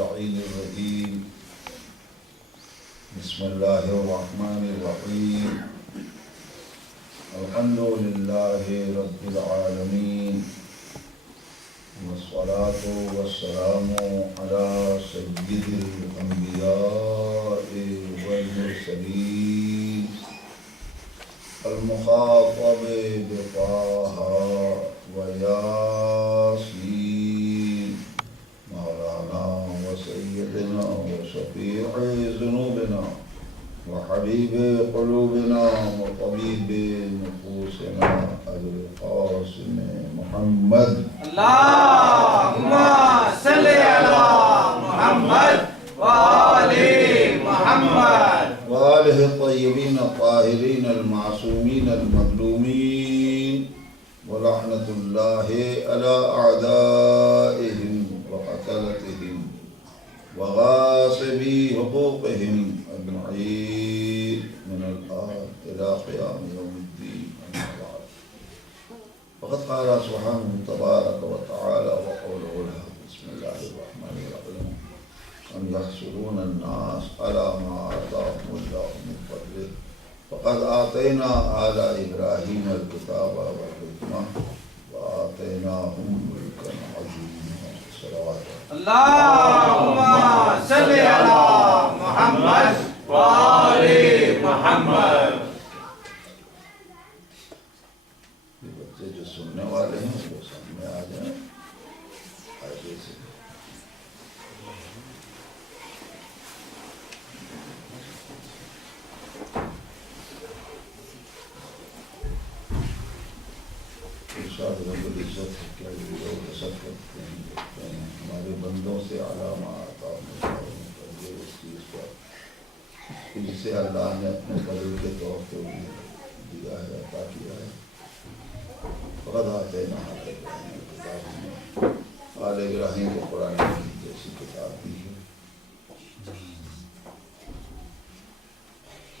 اللعين الرجيم بسم الله الرحمن الرحيم الحمد لله رب العالمين والصلاة والسلام على سيد الأنبياء والمرسلين المخاطب بطه وياسين مولانا وسيدنا وشفيع ذنوبنا وحبيب قلوبنا وطبيب نفوسنا أبي القاسم محمد اللهم صل على محمد وآل محمد وآله الطيبين الطاهرين المعصومين المظلومين ولعنة الله على أعدائهم وقتلتهم وغاصبي حقوقهم أجمعين من الآن إلى قيام يوم الدين أما بعد فقد قال سبحانه تبارك وتعالى وقوله الحق بسم الله الرحمن الرحيم أم يحسدون الناس على ما آتاهم الله من فضله فقد آتينا آل إبراهيم الكتاب والحكمة وآتيناهم ملكا عظيما صلوات اللهم صل على محمد وآل محمد. یہ بچے جو سننے والے ہیں وہ سامنے آ جائیں آگے سے ارشاد رب العزت کیا لوگ حسد کرتے ہیں دیکھتے ہیں ہمارے بندوں سے علامات اس چیز پر جسے اللہ نے اپنے فضل کے طور پہ دیا ہے عطا کیا ہے فقد آتینا آل ابراہیم کتاب میں آل ابراہیم کو قرآن مجید جیسی کتاب دی ہے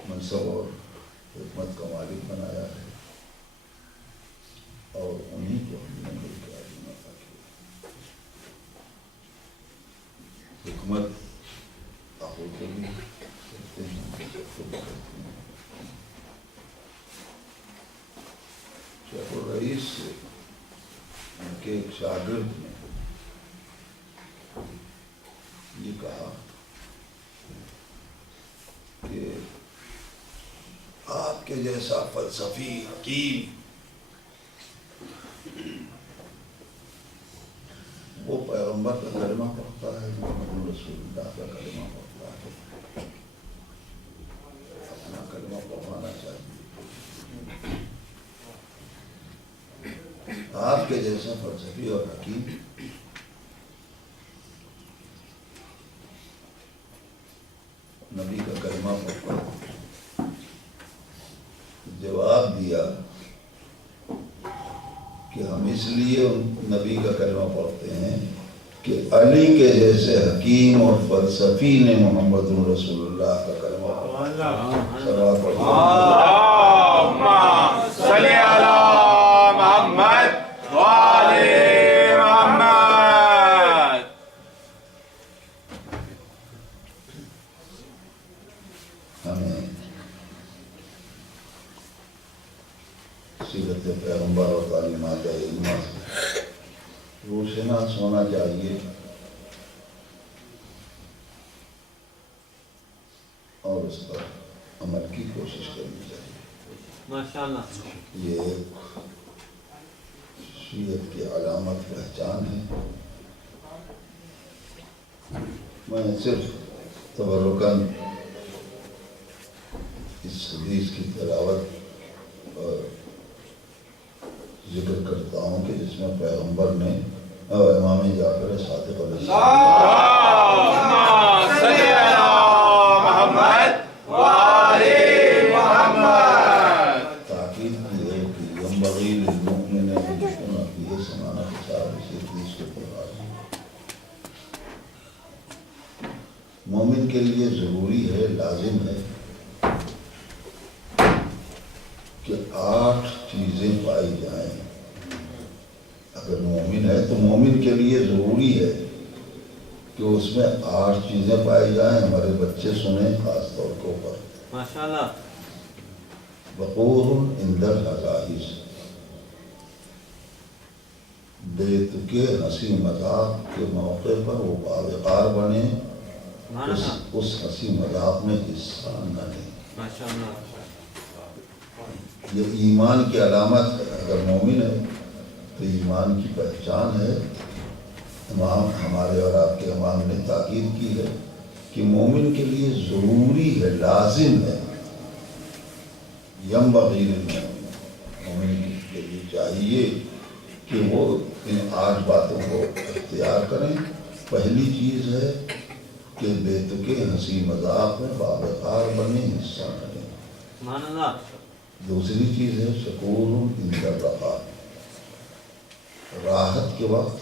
منصب اور حکمت کا مالک بنایا ہے اور انہیں کو ہم نے مل کے عظیم عطا کیا حکمت آخر کے بھی کرتے ہیں سب کو بھی کرتے ہیں شیخ الرئیس سے ان کے ایک شاگرد نے یہ کہا کہ آپ کے جیسا فلسفی حکیم وہ پیغمبر کا کلمہ پڑھتا ہے محمد رسول اللہ کا کلمہ پڑھتا ہے اپنا کلمہ پڑھانا چاہیے آپ کے جیسا فلسفی اور حکیم نبی کا کلمہ پڑھتا ہے جواب دیا کہ ہم اس لیے نبی کا کلمہ پڑھتے ہیں کہ علی کے جیسے حکیم اور فلسفی نے محمد رسول اللہ کا کلمہ پڑھا اللہم صل علی محمد وآل محمد. ہمیں سیرت پیغمبر اور تعلیمات علمہ سے روشناس ہونا چاہیے اور اس پر عمل کی کوشش کرنی چاہیے. ماشاءاللہ یہ ایک شیعت کی علامت پہچان ہے. میں صرف تبرکاً اس حدیث کی تلاوت اور ذکر کرتا ہوں کہ جس میں پیغمبر نے امام جعفر صادق علیہ اللہم صل علی محمد وآل محمد تاکید کی ہے کہ ينبغي للمؤمن ان يكون في سماع كتاب حدیث کے قرآن. مومن کے لیے ضروری ہے لازم ہے کہ 8 چیزیں پائی جائیں. اگر مومن ہے تو مومن کے لیے ضروری ہے کہ اس میں 8 چیزیں پائی جائیں، ہمارے بچے سنیں خاص طور کے اوپر. ماشاءاللہ. وقور عند الحجائز، بے تکے ہنسی مذاق کے موقع پر وہ باوقار بنے، اس ہنسی مذاق میں حصہ نہ لیں. ماشاءاللہ. یہ ایمان کی علامت ہے. اگر مومن ہے تو ایمان کی پہچان ہے. امام ہمارے اور آپ کے امام نے تاکید کی ہے کہ مومن کے لیے ضروری ہے، لازم ہے، ینبغی للمومن، مومن کے لیے چاہیے کہ وہ ان 8 باتوں کو اختیار کریں. پہلی چیز ہے کہ بے تکے ہنسی مذاق میں باوقار بنے، حصہ نہ لیں. سبحان اللہ. دوسری چیز ہے شکور عند الرخاء، راحت کے وقت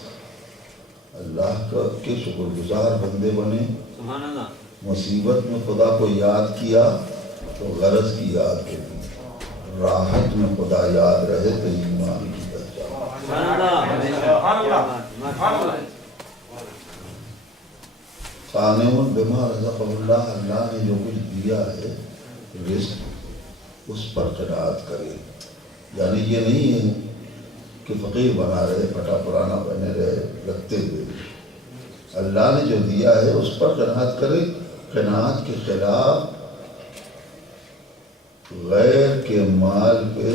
اللہ کے شکر گزار بندے بنے. سبحان اللہ. مصیبت میں خدا کو یاد کیا تو غرض کی یاد ہوگی، راحت میں خدا یاد رہے تو ایمان کی پہچان. سبحان اللہ. قانع بما رزق اللہ، اللہ نے جو کچھ دیا ہے رزق اس پر قناعت کرے. یعنی یہ نہیں ہے کہ فقیر بنا رہے، پھٹا پرانا بنے رہے لگتے ہوئے. اللہ نے جو دیا ہے اس پر قناعت کرے. قناعت کے خلاف غیر کے مال پہ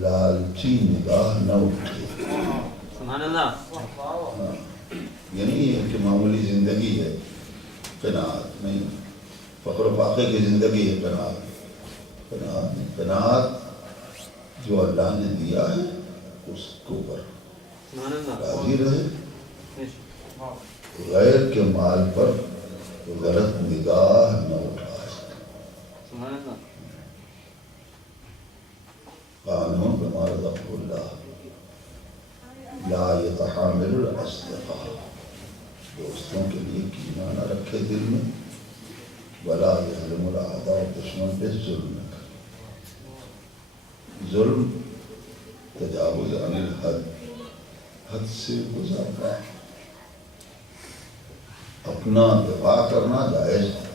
لالچی نگاہ نہ اٹھے. سبحان اللہ. یہ نہیں ہے کہ معمولی زندگی ہے قناعت نہیں، فقر و فاقے کی زندگی ہے قناعت. قناعت جو اللہ نے دیا ہے اس کے اوپر راضی رہے، غیر کے مال پر غلط نگاہ نہ اٹھائے. قانون بما رزق اللہ لا یتحامل الاصدقاء، دوستوں کے لیے کینہ نہ رکھے دل میں. ولا یظلم الاعداء، دشمن پہ ظلم نہ کرے. ظلم تجاوز عن الحد، حد سے گزرنا. اپنا دفاع کرنا جائز ہے،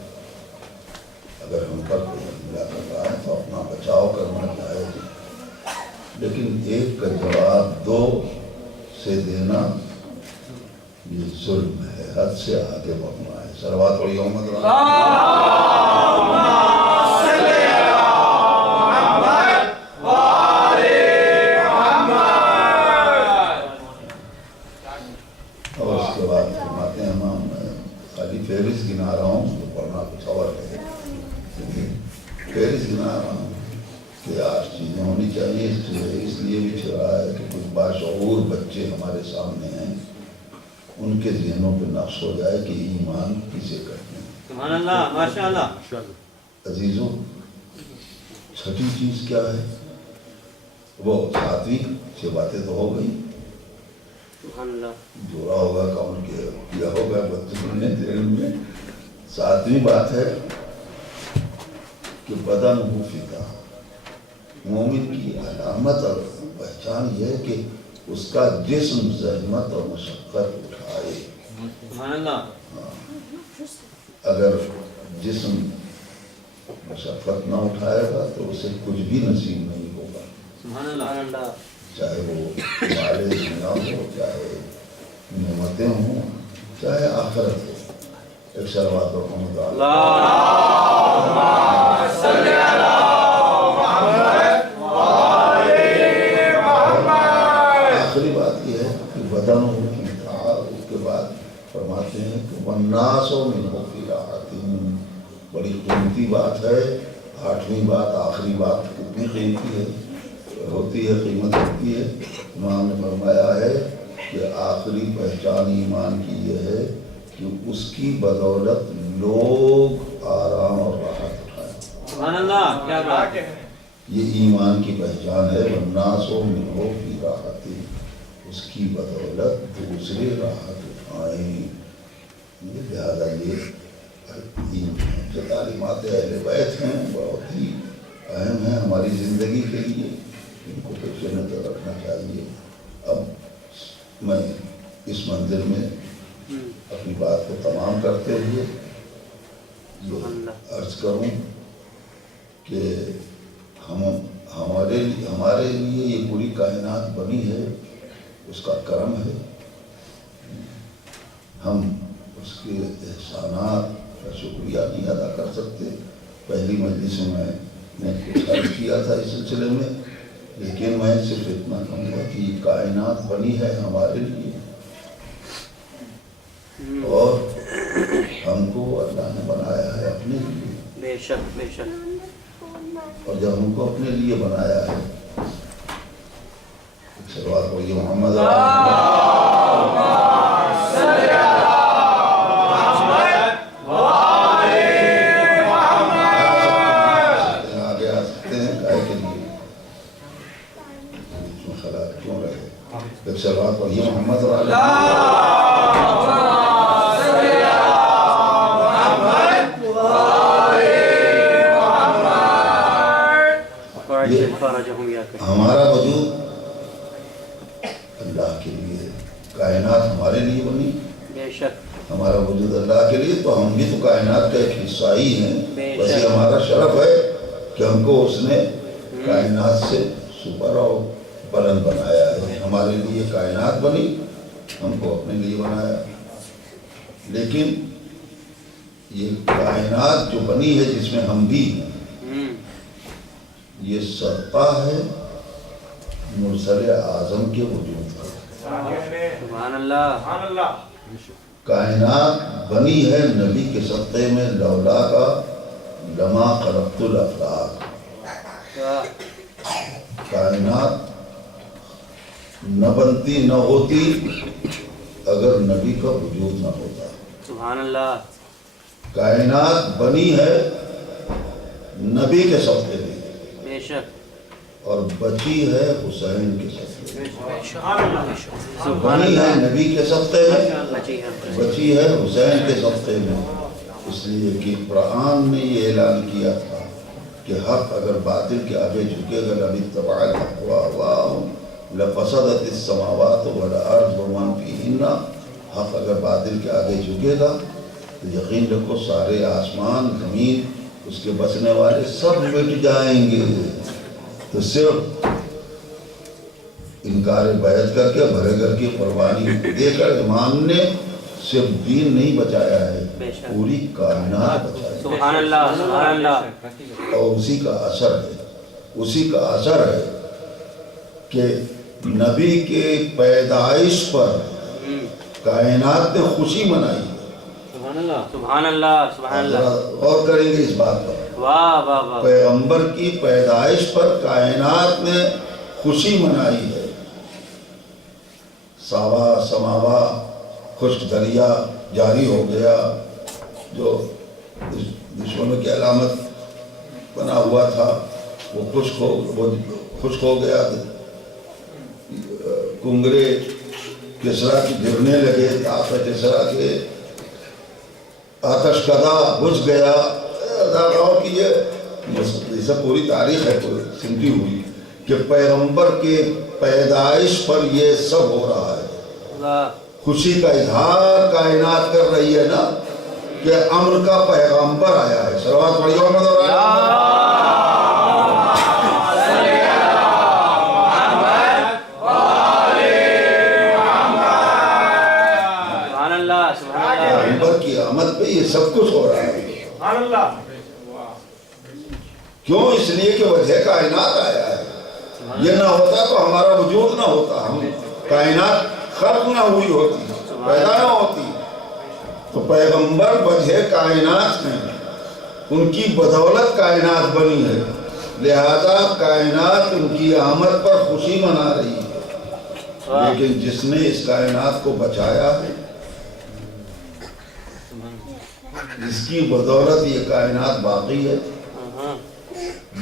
اگر ہم پر کوئی حملہ کر رہا ہے تو اپنا بچاؤ کرنا جائز ہے، لیکن ایک کا جواب 2 سے دینا یہ ظلم ہے، حد سے آگے بڑھنا ہے. صلوات پڑھیے محمد رسول اللہ. اور اس کے بعد فرماتے ہیں ہم خالی فہرست گنا رہا ہوں تو پڑھنا کچھ اور ہے. فہرست گنا رہا ہوں کہ 8 چیزیں ہونی چاہیے. اس لیے بھی چھڑا ہے کہ کچھ باشعور بچے ہمارے سامنے ہیں، ان کے ذہنوں پہ نقش ہو جائے کہ ایمان کسے کہتے ہیں. سبحان اللہ. ماشاءاللہ. عزیزوں، چھٹی چیز کیا ہے؟ وہ 7ویں 6 باتیں تو ہو گئی. جوڑا ہوگا کون کیا ہوگا بچوں نے دل میں. 7ویں بات ہے کہ بدن ہو فدا. مومن کی علامت اور پہچان یہ ہے کہ اس کا جسم زحمت اور مشقت اٹھائے. سبحان اللہ. اگر جسم مشقت نہ اٹھائے گا تو اسے کچھ بھی نصیب نہیں ہوگا. سبحان اللہ. چاہے وہ مال دنیا ہو، چاہے نعمتیں ہوں، چاہے آخرت ہو. ایک صلوات اور محمد اللہم صلی علی محمد وآلِ محمد. آخری بات یہ ہے کہ بدن ہو کی اتحاد. اس کے بعد فرماتے ہیں کہ والناس منہ فی راحۃ. بڑی قیمتی بات ہے. 8ویں بات، آخری بات کتنی قیمتی ہے ہوتی ہے، قیمت ہوتی ہے. امام نے فرمایا ہے کہ آخری پہچان ایمان کی یہ ہے کہ اس کی بدولت لوگ آرام اور راحت اٹھائیں. سبحان اللہ. کیا بات ہے. یہ ایمان کی پہچان ہے. والناس منہ فی راحۃ، اس کی بدولت دوسرے راحت اٹھائیں. لہذا یہ جو تعلیمات اہل بیت ہیں بہت ہی اہم ہیں ہماری زندگی کے لیے. ان کو پیش نظر رکھنا چاہیے. اب میں اس منزل میں بات کو تمام کرتے ہوئے یہ عرض کروں کہ ہمارے لیے یہ پوری کائنات بنی ہے، اس کا کرم ہے، ہم اس کے احسانات کا شکریہ نہیں ادا کر سکتے۔ پہلی مجلس میں نے کچھ عرض کیا تھا اس سلسلے میں، لیکن میں صرف اتنا کہوں گا کہ یہ کائنات بنی ہے ہمارے لیے، اور ہم کو اللہ نے بنایا ہے اپنے لیے۔ بے شک بے شک۔ اور جب ہم کو اپنے لیے بنایا ہے، صلوات پڑھیے محمد آگے آ سکتے ہیں کائے کے لیے اس میں خلا کیوں رہے؟ ایک صلوات پڑھیے محمد ہمارا وجود اللہ کے لیے ہے، کائنات ہمارے لیے بنی، بے شک ہمارا وجود اللہ کے لیے، تو ہم بھی تو کائنات کا ایک حصہ ہی ہیں۔ بس یہ ہمارا شرف ہے کہ ہم کو اس نے کائنات سے سپر اور بلند بنایا ہے۔ ہمارے لیے کائنات بنی، ہم کو اپنے لیے بنایا۔ لیکن یہ کائنات جو بنی ہے جس میں ہم بھی ہیں، یہ صدقہ ہے مرسل اعظم کے وجود کا۔ سبحان اللہ۔ کائنات بنی ہے نبی کے صدقے میں، لولا کا لما خلقت الافلاک۔ کائنات نہ بنتی نہ ہوتی اگر نبی کا وجود نہ ہوتا۔ سبحان اللہ۔ کائنات بنی ہے نبی کے صدقے میں، بے شک، اور بچی ہے حسین کے صدقے میں۔ سبحان بنی ہے اللہ۔ نبی کے صدقے میں، بچی ہے بچی ہے حسین کے صدقے میں، اس لیے کہ قرآن نے یہ اعلان کیا تھا کہ حق اگر باطل کے آگے جھکے گا، لَبِ اتَّبَعَ الْحَقَّ وَأَهْوَاءَهُمْ لَفَسَدَتِ السَّمَاوَاتُ وَالْأَرْضُ وَمَنْ فِيهِنَّ۔ حق اگر باطل کے آگے جھکے گا تو یقین رکھو سارے آسمان، زمین، اس کے بسنے والے سب مٹ جائیں گے۔ تو صرف انکار بیعت کر کے بھرے گھر کی قربانی دے کر امام نے صرف دین نہیں بچایا ہے، پوری کائنات بچائی ہے۔ سبحان اللہ، سبحان اللہ۔ اور اسی کا اثر ہے، اسی کا اثر ہے کہ نبی کے پیدائش پر کائنات نے خوشی منائی۔ سبحان اللہ، سبحان اللہ، سبحان اللہ۔ غور کریں گے اس بات پر، واہ واہ واہ۔ پیغمبر کی پیدائش پر کائنات نے خوشی منائی ہے۔ ساوا سماوا، خشک دریا جاری ہو گیا، جو دشمنوں کی علامت بنا ہوا تھا وہ خشک ہو گیا۔ کنگرے کسرا کی گرنے لگے، طاقت کسرا کے آتش کدا بجھ گیا۔ کی یہ سب پوری تاریخ ہے سمٹی ہوئی کہ پیغمبر کے پیدائش پر یہ سب ہو رہا ہے۔ خوشی کا اظہار کائنات کر رہی ہے نا کہ امر کا پیغمبر آیا ہے۔ صلوات پڑھیے محمد پیغمبر کی آمد پہ یہ سب کچھ ہو رہا ہے۔ کیوں؟ اس لیے کہ وجہ کائنات آیا ہے۔ یہ نہ ہوتا تو ہمارا وجود نہ ہوتا، ہم کائنات خلق نہ ہوئی ہوتی، پیدا نہ ہوتی۔ تو پیغمبر وجہ کائنات ہیں، ان کی بدولت کائنات بنی ہے، لہذا کائنات ان کی آمد پر خوشی منا رہی ہے۔ لیکن جس نے اس کائنات کو بچایا ہے، جس کی بدولت یہ کائنات باقی ہے،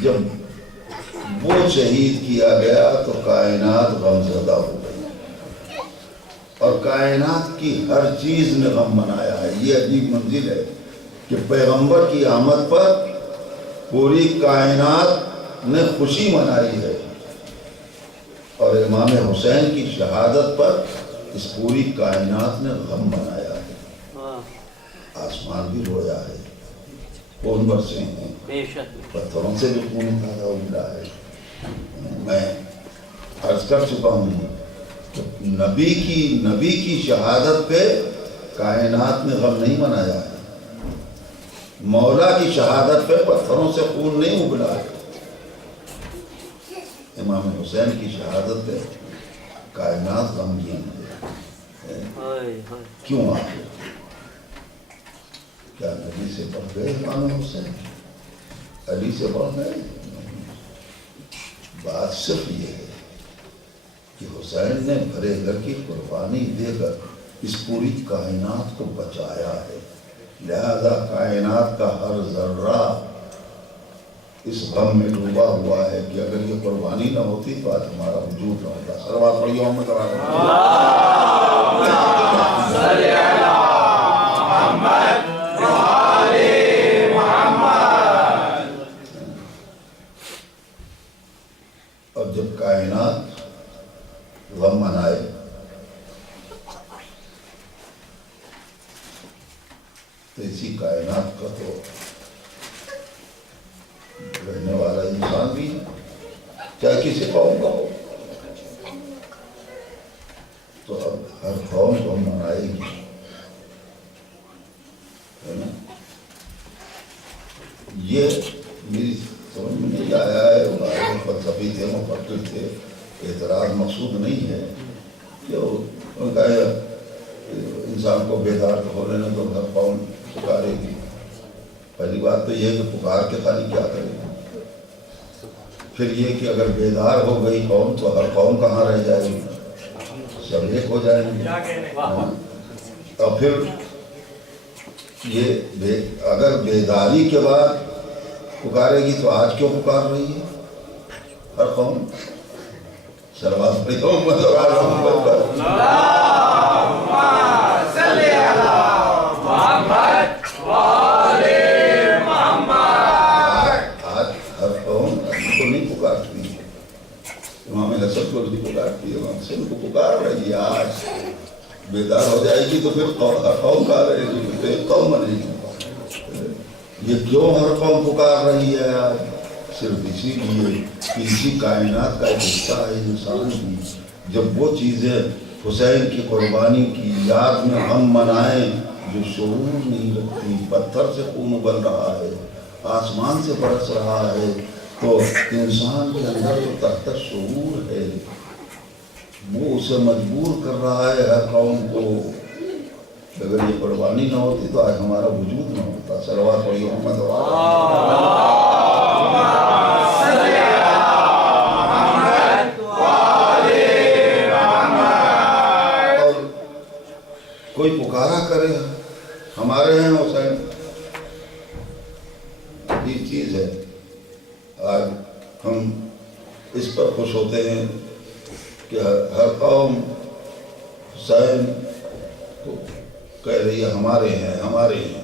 جب وہ شہید کیا گیا تو کائنات غمزدہ ہو گئی، اور کائنات کی ہر چیز نے غم منایا ہے۔ یہ عجیب منزل ہے کہ پیغمبر کی آمد پر پوری کائنات نے خوشی منائی ہے، اور امام حسین کی شہادت پر اس پوری کائنات نے غم منایا ہے۔ آسمان بھی رویا ہے، خون برسے ہیں، بے شک پتھروں سے بھی خون تازہ ابلا ہے۔ میں عرض کر چکا ہوں کہ نبی کی شہادت پہ کائنات میں غم نہیں منایا ہے، مولا کی شہادت پہ پتھروں سے خون نہیں ابلا ہے۔ امام حسین کی شہادت پہ کائنات غمگین ہے۔ کیوں آپ کیا نبی سے بڑھ گئے امام حسین؟ علی سے بڑھ گئے؟ بات صرف یہ ہے کہ حسین نے بھرے گھر کی قربانی دے کر اس پوری کائنات کو بچایا ہے، لہذا کائنات کا ہر ذرہ اس غم میں ڈوبا ہوا ہے کہ اگر یہ قربانی نہ ہوتی تو آج ہمارا وجود نہ ہوتا۔ صلوات پڑھیے محمد اور جب کائنات غم منائے تو اسی کائنات کا تو رہنے والا انسان بھی چاہے کسی قوم کا ہو تو اب ہر قوم کو منائے گی، ہے نا؟ یہ میری سمجھ میں نہیں آیا ہے، فلسفی تھے، مفکر تھے، اعتراض مقصود نہیں ہے کہ ان کا انسان کو بیدار ہو لینے تو ہر قوم پکارے گی۔ پہلی بات تو یہ ہے کہ پکار کے خالی کیا کرے گی، پھر یہ کہ اگر بیدار ہو گئی قوم تو ہر قوم کہاں رہ جائے گی، سب ایک ہو جائیں گے۔ اور پھر یہ اگر بیداری کے بعد پکارے گی تو آج کیوں پکار رہی ہے ہر قوم؟ صلوات پڑھیے امام حسن کو نہیں پکارتی ہے، امام حسن کو پکار رہی ہے۔ آج بیدار ہو جائے گی تو پھر ہر قوم کا رہے گی، تو ایک قوم بنے گی۔ یہ کیوں ہر قوم پکار رہی ہے آج؟ صرف اسی لیے کہ اسی کائنات کا ایک حصہ ہے انسان بھی، جب وہ چیزیں حسین کی قربانی کی یاد میں ہم منائیں جو شعور نہیں رکھتی، پتھر سے خون ابل رہا ہے، آسمان سے برس رہا ہے، تو انسان کے اندر جو تحت شعور ہے وہ اسے مجبور کر رہا ہے ہر قوم کو۔ اگر یہ قربانی نہ ہوتی تو آج ہمارا وجود نہ ہوتا۔ صلوات پڑھیے محمد اور کوئی پکارا کرے ہمارے ہیں حسین، یہ چیز ہے۔ آج ہم اس پر خوش ہوتے ہیں کہ ہر قوم حسین کو کہہ رہی ہے ہمارے ہیں ہمارے ہیں۔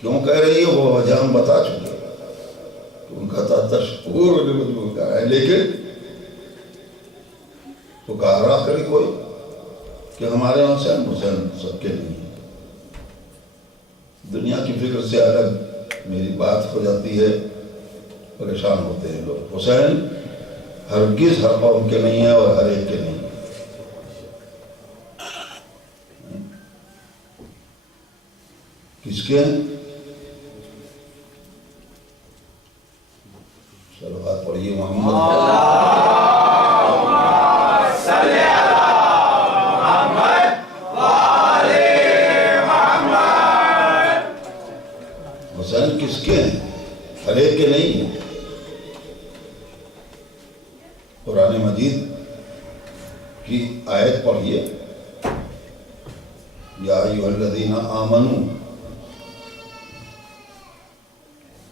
کیوں کہہ رہی ہے وہ وجہ ہم بتا چکے، ان کا تشکر مجبور کر رہا ہے، لیکن پکارا کرے کوئی کہ ہمارے حسین حسین سب کے نہیں۔ دنیا کی فکر سے الگ میری بات ہو جاتی ہے، پریشان ہوتے ہیں لوگ۔ حسین ہرگز ہر قوم کے نہیں ہے اور ہر ایک کے نہیں ہے۔ کس کے ہیں؟ صلوات پڑھیے محمد حسین کس کے ہیں؟ ہر ایک کے نہیں ہیں۔ قرآن مجید کی آیت پڑھیے، یا ایھا الذین آمنوا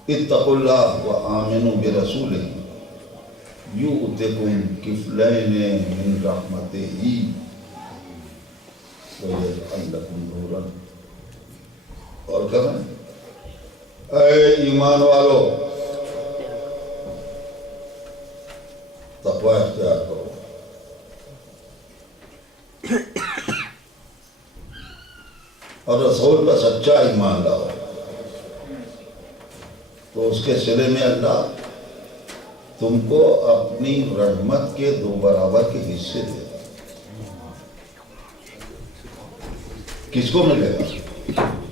اتقوا اللہ وآمنوا برسولہ یؤتکم کفلین من رحمتہ ویجعل لکم نورا۔ اور کریں اے ایمان والو تقوی اختیار کرو، اور رسول پر سچا ایمان لاؤ تو اس کے صلے میں اللہ تم کو اپنی رحمت کے 2 برابر کے حصے دے گا۔ کس کو ملے گا؟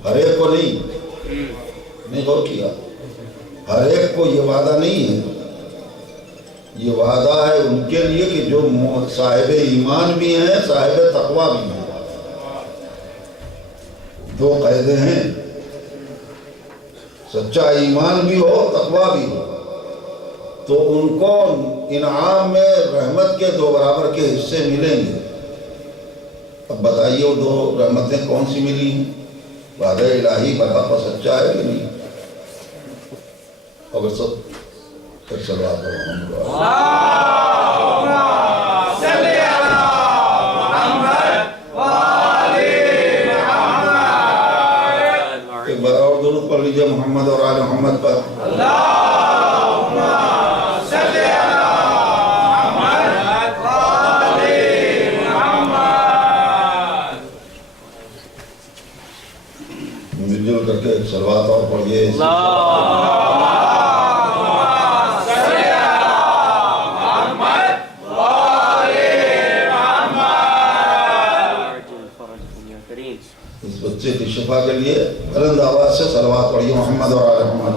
ہر ایک کو نہیں غور کیا؟ ہر ایک کو یہ وعدہ نہیں ہے، یہ وعدہ ہے ان کے لیے کہ جو صاحب ایمان بھی ہیں، صاحب تقویٰ بھی ہیں۔ 2 قاعدے ہیں، سچا ایمان بھی ہو، تقویٰ بھی ہو، تو ان کو انعام میں رحمت کے 2 برابر کے حصے ملیں گے۔ اب بتائیے وہ 2 رحمتیں کون سی ملی ہیں؟ وعدہ الہی برحق و سچا ہے کہ نہیں؟ اگر سب ایک صلوات محمد صلی علی محمد وآل محمد۔ ایک بار اور درود پڑھ لیجئے محمد اور آل محمد پر۔ اللہم صلی علی محمد وآل محمد۔ مل جل کر کے ایک صلوات اور پڑھیے۔ اس بچے کی شفا کے لیے بلند آواز سے صلوات پڑھیے محمد اور آل محمد۔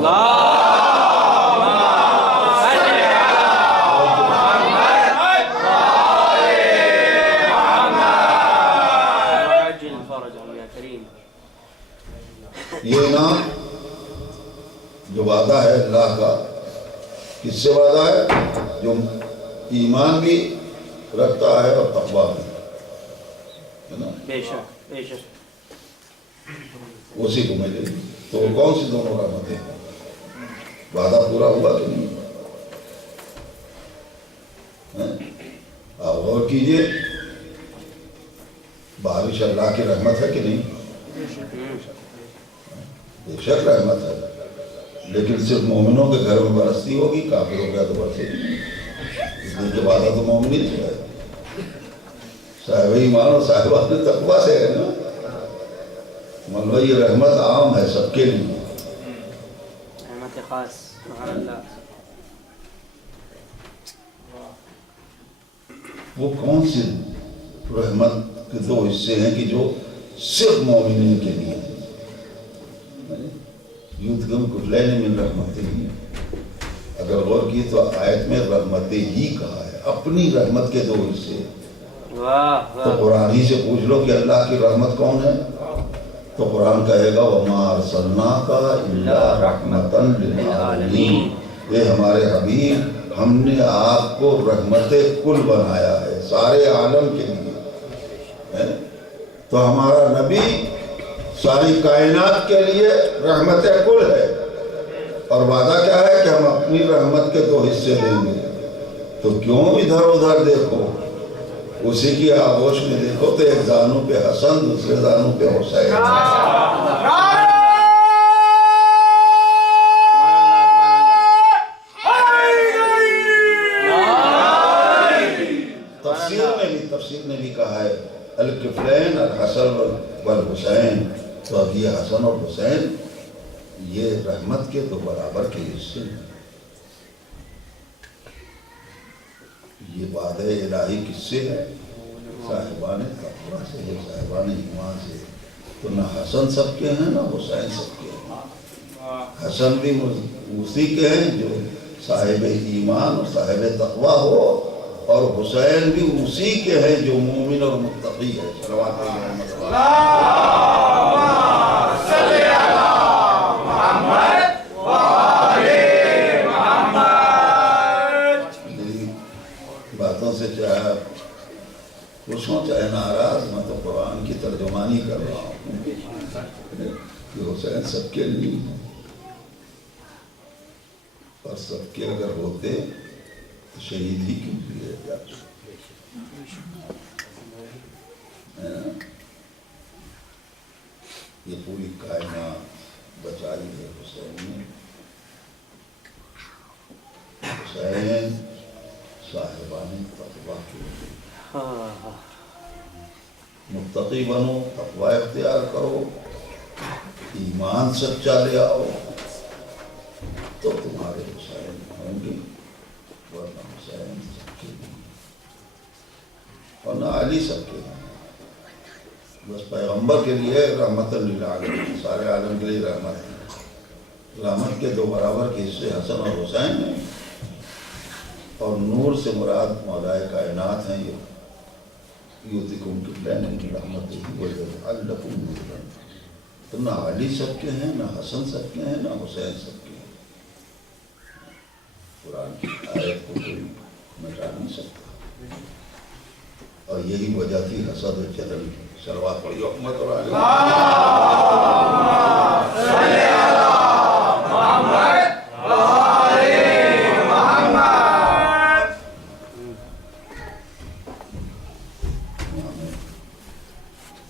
یہ انعام جو وعدہ ہے اللہ کا، کس سے وعدہ ہے؟ جو ایمان بھی رکھتا ہے اور تقویٰ بھی، ہے نا؟ بے شک بے شک۔ اسی کو ملے گی۔ تو وہ کون سی دونوں رحمتیں ہیں؟ وعدہ پورا ہوا کہ نہیں؟ آپ غور کیجئے، بارش اللہ کی رحمت ہے کہ نہیں؟ بے شک رحمت ہے، لیکن صرف مومنوں کے گھر میں برستی ہوگی، کافروں کے تو برسے نہیں۔ اس لیے کہ وعدہ تو مومن ہی ہے، صاحب ایمان اور صاحبان تقویٰ سے ہے نا۔ مطلب یہ رحمت عام ہے سب کے لیے، رحمت خاص، سبحان اللہ۔ وہ کون سی رحمت کے 2 حصے ہیں کہ جو صرف مومنین کے لیے ہیں؟ یُدْخِلُ کُلَّینِ مِن رحمتہ، اگر غور کی تو آیت میں رحمتہ ہی کہا ہے، اپنی رحمت کے 2 حصے۔ تو قرآن ہی سے پوچھ لو کہ اللہ کی رحمت کون ہے، تو قرآن کہے گا وَمَا أَرْسَلْنَاكَ إِلَّا رَحْمَةً لِلْعَالَمِينَ، اے ہمارے حبیب ہم نے آپ کو رحمت کل بنایا ہے، سارے عالم کے لیے۔ تو ہمارا نبی ساری کائنات کے لیے رحمت کل ہے، اور وعدہ کیا ہے کہ ہم اپنی رحمت کے 2 حصے دیں گے۔ تو کیوں ادھر ادھر دیکھو، اسی کی آغوش میں دیکھو تو ایک زانوں پہ حسن، دوسرے زانوں پہ حسین۔ تفسیر نے بھی کہا ہے الکفلین الحسن والحسین، تو اب یہ حسن اور حسین یہ رحمت کے 2 برابر کے حصے ہیں۔ یہ وعدہ الہی کس سے ہے؟ صاحبان تقویٰ سے ہے، صاحبان ایمان سے۔ تو نہ حسن سب کے ہیں نہ حسین سب کے ہیں۔ حسن بھی اسی کے ہیں جو صاحب ایمان اور صاحب تقویٰ ہو، اور حسین بھی اسی کے ہیں جو مومن اور متقی ہے۔ صلوات محمد صلی علی محمد وآل محمد۔ میری باتوں سے چاہے خوش ہوں چاہے ناراض، میں تو قرآن کی ترجمانی کر رہا ہوں کہ حسین سب کے لیے ہیں، اور سب کے اگر ہوتے تو شہید ہی کیوں دیے جاتے۔ یہ پوری کائنات بچائی ہے حسین نے۔ حسین صاحبان تقویٰ کے متقی متقی بنو، تقوی اختیار کرو، ایمان سچا لے آؤ، تو تمہارے حسین ہوں گے، ورنہ حسین سب کے نہیں، ورنہ علی سب کے ہیں۔ بس پیغمبر کے لیے رحمت للعالمین، سارے عالم کے لیے رحمت ہے۔ رحمت کے دو برابر کے حصے حسن اور حسین ہیں، اور نور سے مراد مولائے کائنات ہیں۔ یہ یؤتکم کفلین من رحمتہ ویجعل لکم نورا۔ تو نہ علی سب کے ہیں، نہ حسن سب کے ہیں، نہ حسین سب کے ہیں۔ قرآن کی آیت کو کوئی مٹا نہیں سکتا، اور یہی وجہ تھی حسد و جلن کی۔ صلوات پڑھی محمد اور علی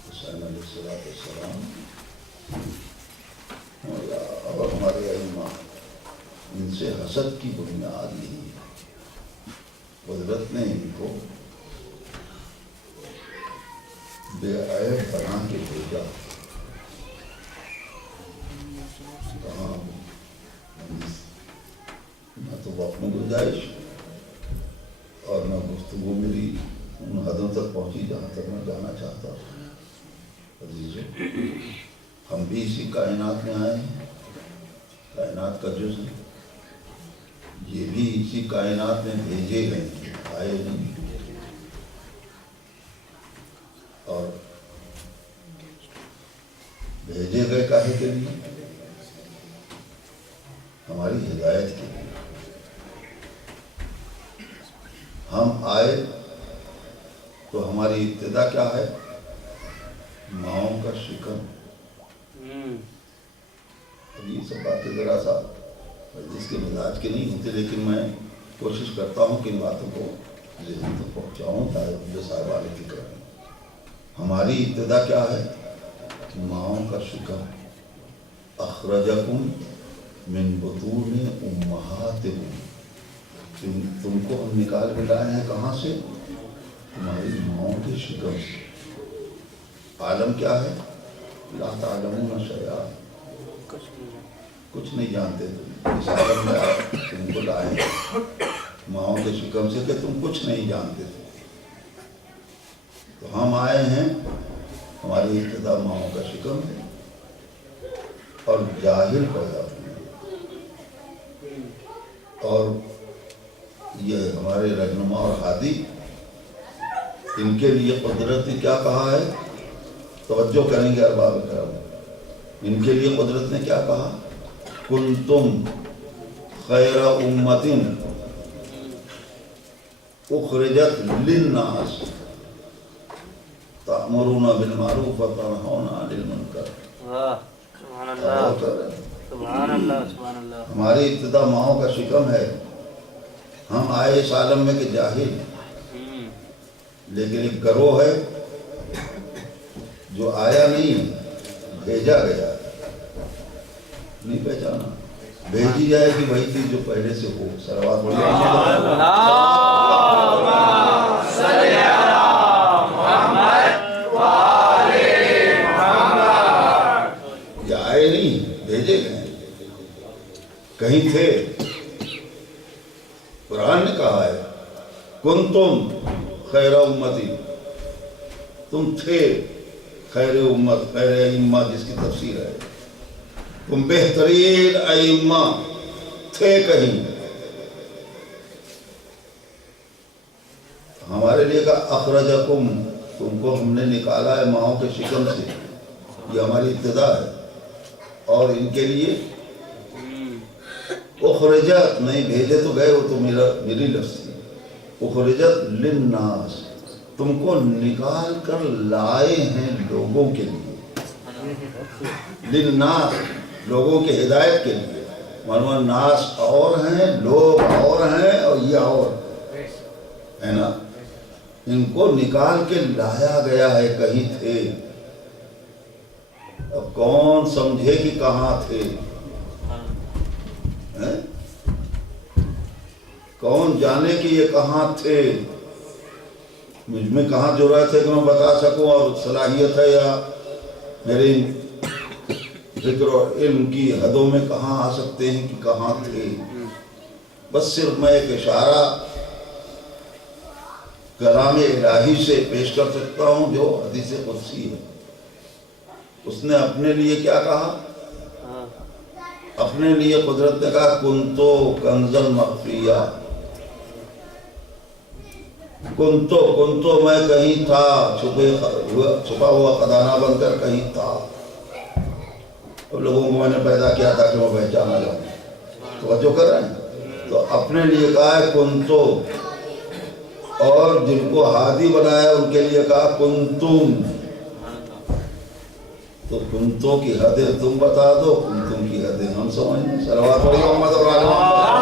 حسین علیہ السلام اور ہمارے ائمہ، ان سے حسد کی بنیاد یہی ہے۔ قدرت نے ان کو بے عیب بنا کے بھیجا، کہاں نہ تو وقت میں گنجائش اور نہ گفتگو ملی ان حدوں تک پہنچی جہاں تک میں جانا چاہتا ہوں۔ عزیزو، ہم بھی اسی کائنات میں آئے ہیں، کائنات کا جز ہے، یہ بھی اسی کائنات میں بھیجے گئے ہیں، آئے نہیں۔ اور بھیجے گئے کاہے کے لیے؟ ہماری ہدایت کے لیے۔ ہم آئے تو ہماری ابتدا کیا ہے؟ ماؤں کا شکم۔ اب یہ سب باتیں ذرا سا جس کے مزاج کے نہیں ہوتے، لیکن میں کوشش کرتا ہوں کہ ان باتوں کو ذہن تک پہنچاؤں تاکہ جو صاحبان فکر ہیں۔ ہماری ابتدا کیا ہے؟ ماؤں کا شکم۔ اخرجکم من بطون امہاتکم، تم کو ہم نکال کے لائے ہیں کہاں سے؟ تمہاری ماؤں کے شکم سے۔ عالم کیا ہے؟ لا تعلمون شیئا، کچھ نہیں جانتے تم۔ اس عالم میں تم کو لائے ہیں ماؤں کے شکم سے کہ تم کچھ نہیں جانتے تھے۔ تو ہم آئے ہیں، ہماری ابتدا ماؤں کا شکم ہے، اور جاہل پیدا ہوئے، اور یہ ہمارے رہنما اور ہادی، ان کے لیے قدرت نے کیا کہا ہے؟ توجہ کریں گے ارباب کرام، ان کے لیے قدرت نے کیا کہا؟ کنتم خیر امت اخرجت للناس تأمرون بالمعروف وتنہون عن المنکر۔ سبحان اللہ، سبحان اللہ، سبحان اللہ۔ ہماری ابتدا ماؤں کا شکم ہے، ہم آئے اس عالم میں کہ جاہل، لیکن ایک گروہ ہے جو آیا نہیں، بھیجا گیا، نہیں پہچانا، بھیجی جائے گی وہی چیز جو پہلے سے ہو۔ صلوات پڑھیے۔ یہ آئے نہیں، بھیجے گئے، کہیں تھے۔ قرآن نے کہا ہے کنتم خیر امتی، تم تھے خیر امت، خیر ائمہ جس کی تفسیر ہے، تم بہترین ائمہ تھے کہیں۔ ہمارے لیے کہا اخرجکم، تم کو ہم نے نکالا ہے ماؤں کے شکم سے، یہ ہماری ابتدا ہے۔ اور ان کے لیے اخرجت نہیں، بھیجے تو گئے، وہ تو میری لفظ تھی۔ اخرجت للناس، تم کو نکال کر لائے ہیں لوگوں کے لیے، للناس، لوگوں کے ہدایت کے لیے۔ معلوم ناس اور ہیں، لوگ اور ہیں، اور یہ اور ہے نا، ان کو نکال کے لایا گیا ہے، کہیں تھے۔ اب کون سمجھے کہ کہاں تھے؟ کون جانے کہ یہ کہاں تھے؟ مجھ میں کہاں ضرورت ہے کہ میں بتا سکوں اور صلاحیت ہے یا میری فکر اور علم کی حدوں میں کہاں آ سکتے ہیں کہ کہاں تھے. بس صرف میں ایک اشارہ کلام الہی سے پیش کر سکتا ہوں جو حدیث قدسی ہے. اس نے اپنے لیے کیا کہا؟ اپنے لیے قدرت نے کہا کنتو کنزل مخفیہ، کنتو میں کہیں تھا، چھپا ہوا خزانہ بن کر کہیں تھا. اب لوگوں کو میں نے پیدا کیا تھا کہ وہ پہچانا جاؤں. توجہ کر رہے ہیں؟ تو اپنے لیے کہا ہے کنتو، اور جن کو ہادی بنایا ان کے لیے کہا کنتم. تو کنتوں کی حدیں تم بتا دو، کنتم کی حدیں ہم سمجھیں. صلوات پڑھیے محمد اور آل محمد.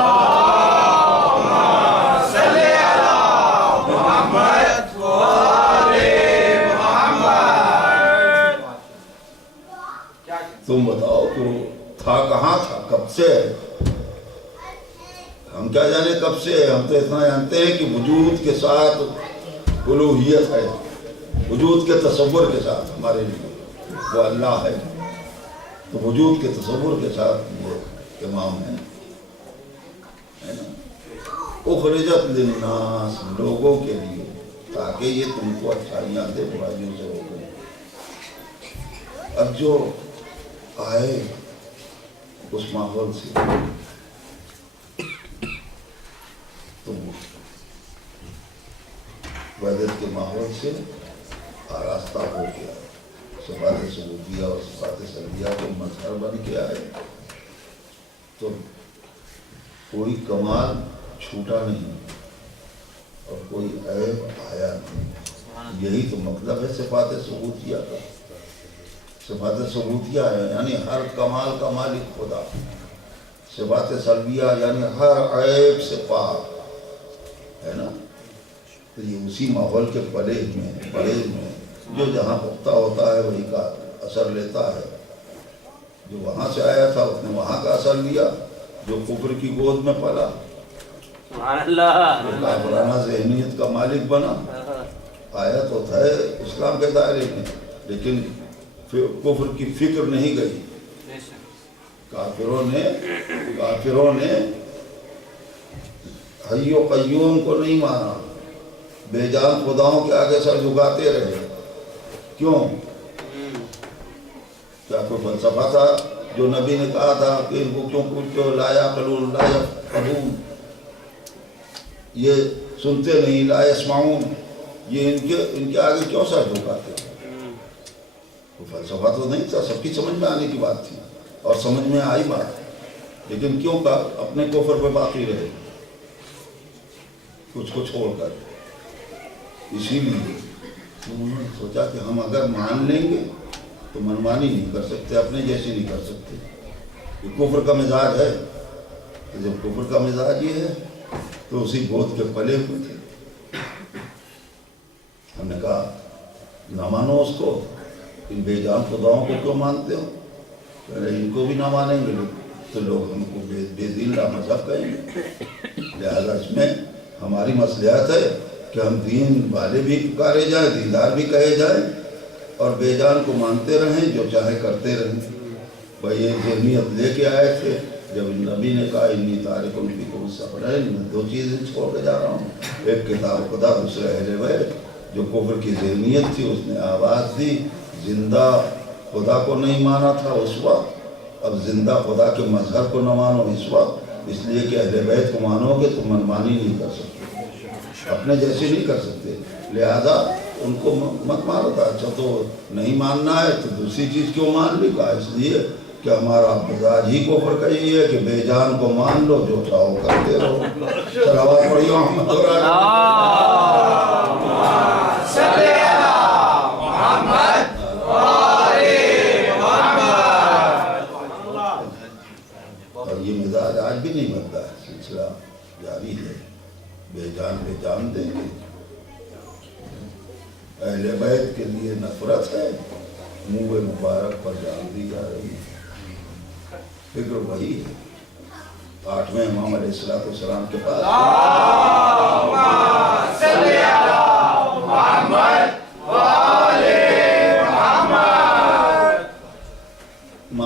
تم بتاؤ کہ وہ تھا کہاں تھا، کب سے ہے. ہم کیا جانے کب سے ہے، ہم تو اتنا جانتے ہیں کہ وجود کے ساتھ الوہیت ہے، وجود کے تصور کے ساتھ ہمارے لیے وہ اللہ ہے. تو وجود کے تصور کے ساتھ وہ امام ہے نا. اخرجت للناس، لوگوں کے لیے، تاکہ یہ تم کو اچھائیاں دے، برائیوں سے روکے. اب جو آئے اس ماحول سے تو وحدت کے ماحول سے آراستہ ہو گیا، صفات ثبوتیہ اور صفات سلبیہ کو مظہر بن کے آئے. تو کوئی کمال چھوٹا نہیں اور کوئی عیب آیا نہیں. یہی تو مطلب ہے صفات ثبوتیہ کا. صفات ثبوتیہ ہے یعنی ہر کمال کا مالک خدا. صفات سلبیہ یعنی ہر عیب سے پاک ہے نا. تو یہ اسی ماحول کے پرہیز میں جو جہاں پختہ ہوتا ہے وہی کا اثر لیتا ہے. جو وہاں سے آیا تھا اس نے وہاں کا اثر لیا. جو کفر کی گود میں پلا، سبحان اللہ، کافرانہ ذہنیت کا مالک بنا. آیا تو تھا اسلام کے دائرے میں لیکن کفر کی فکر نہیں گئی. کافروں نے حی و قیوم کو نہیں مانا، بے جان خداؤں کے آگے سر جھکاتے رہے. کیوں؟ کیا کوئی فلسفہ تھا جو نبی نے کہا تھا کہ ان کو کیوں پوچھتے ہو؟ لا یعقلون لا یفقہون، یہ سنتے نہیں، لا یسمعون، یہ ان کے آگے کیوں سر جھکاتے ہیں؟ فلسفہ تو نہیں تھا، سب کی سمجھ میں آنے کی بات تھی اور سمجھ میں آئی بات. لیکن کیوں کا اپنے کفر پہ باقی رہے کچھ کو چھوڑ کر. اسی لیے انہوں نے سوچا کہ ہم اگر مان لیں گے تو منمانی نہیں کر سکتے، اپنے جیسی نہیں کر سکتے. یہ کفر کا مزاج ہے. تو جب کفر کا مزاج یہ ہے تو اسی گود کے پلے ہوئے تھے. ہم نے کہا نہ مانو اس کو، ان بے جان خداؤں کو کیوں مانتے ہو؟ پہلے ان کو بھی نہ مانیں گے تو لوگ ہم کو بے دین لا مذہب کہیں گے. لہذا اس میں ہماری مصلحت ہے کہ ہم دین والے بھی پکارے جائیں، دیندار بھی کہے جائیں اور بے جان کو مانتے رہیں، جو چاہے کرتے رہیں. بھائی یہ ذہنیت لے کے آئے تھے جب نبی نے کہا انی تارک فیکم الثقلین، میں دو چیزیں چھوڑ کے جا رہا ہوں، ایک کتاب خدا، دوسرا اہل بیت. جو کفر کی ذہنیت تھی اس نے آواز دی. زندہ خدا کو نہیں مانا تھا اس وقت، اب زندہ خدا کے مظہر کو نہ مانو اس وقت. اس لیے کہ اہل بیت کو مانو گے تو منمانی نہیں کر سکتے، اپنے جیسے نہیں کر سکتے. لہذا ان کو مت مانو تھا. اچھا تو نہیں ماننا ہے تو دوسری چیز کیوں مان لی؟ کہا اس لیے کہ ہمارا مزاج ہی کفر کا یہی ہے کہ بے جان کو مان لو، جو چاہو کرتے رہو. صلوات پڑھیے محمد اور یہ مزاج آج بھی نہیں بنتا ہے، سلسلہ جاری ہے. بے جان دیں گے. اہل بیت کے لیے نفرت ہے، منہ مبارک پر جان دی جا رہی ہے. فکر وہی ہے. 8ویں امام علیہ السلام کے پاس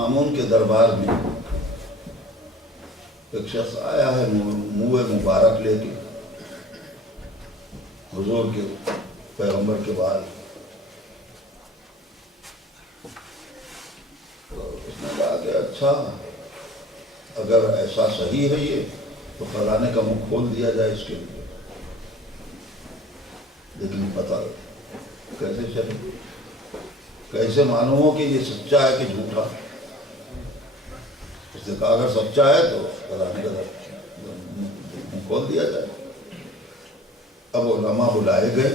مامون کے دربار میں ایک شخص آیا ہے منہ مبارک لے کے حضور کے پیغمبر کے بعد. تو اس نے کہا کہ اچھا اگر ایسا صحیح ہے یہ تو خزانے کا منہ کھول دیا جائے اس کے لیے. لیکن پتہ کیسے چلے, کیسے معلوم ہو کہ یہ سچا ہے کہ جھوٹا. اس نے کہا اگر سچا ہے تو خزانے کا منہ کھول دیا جائے. اب علماء بلائے گئے,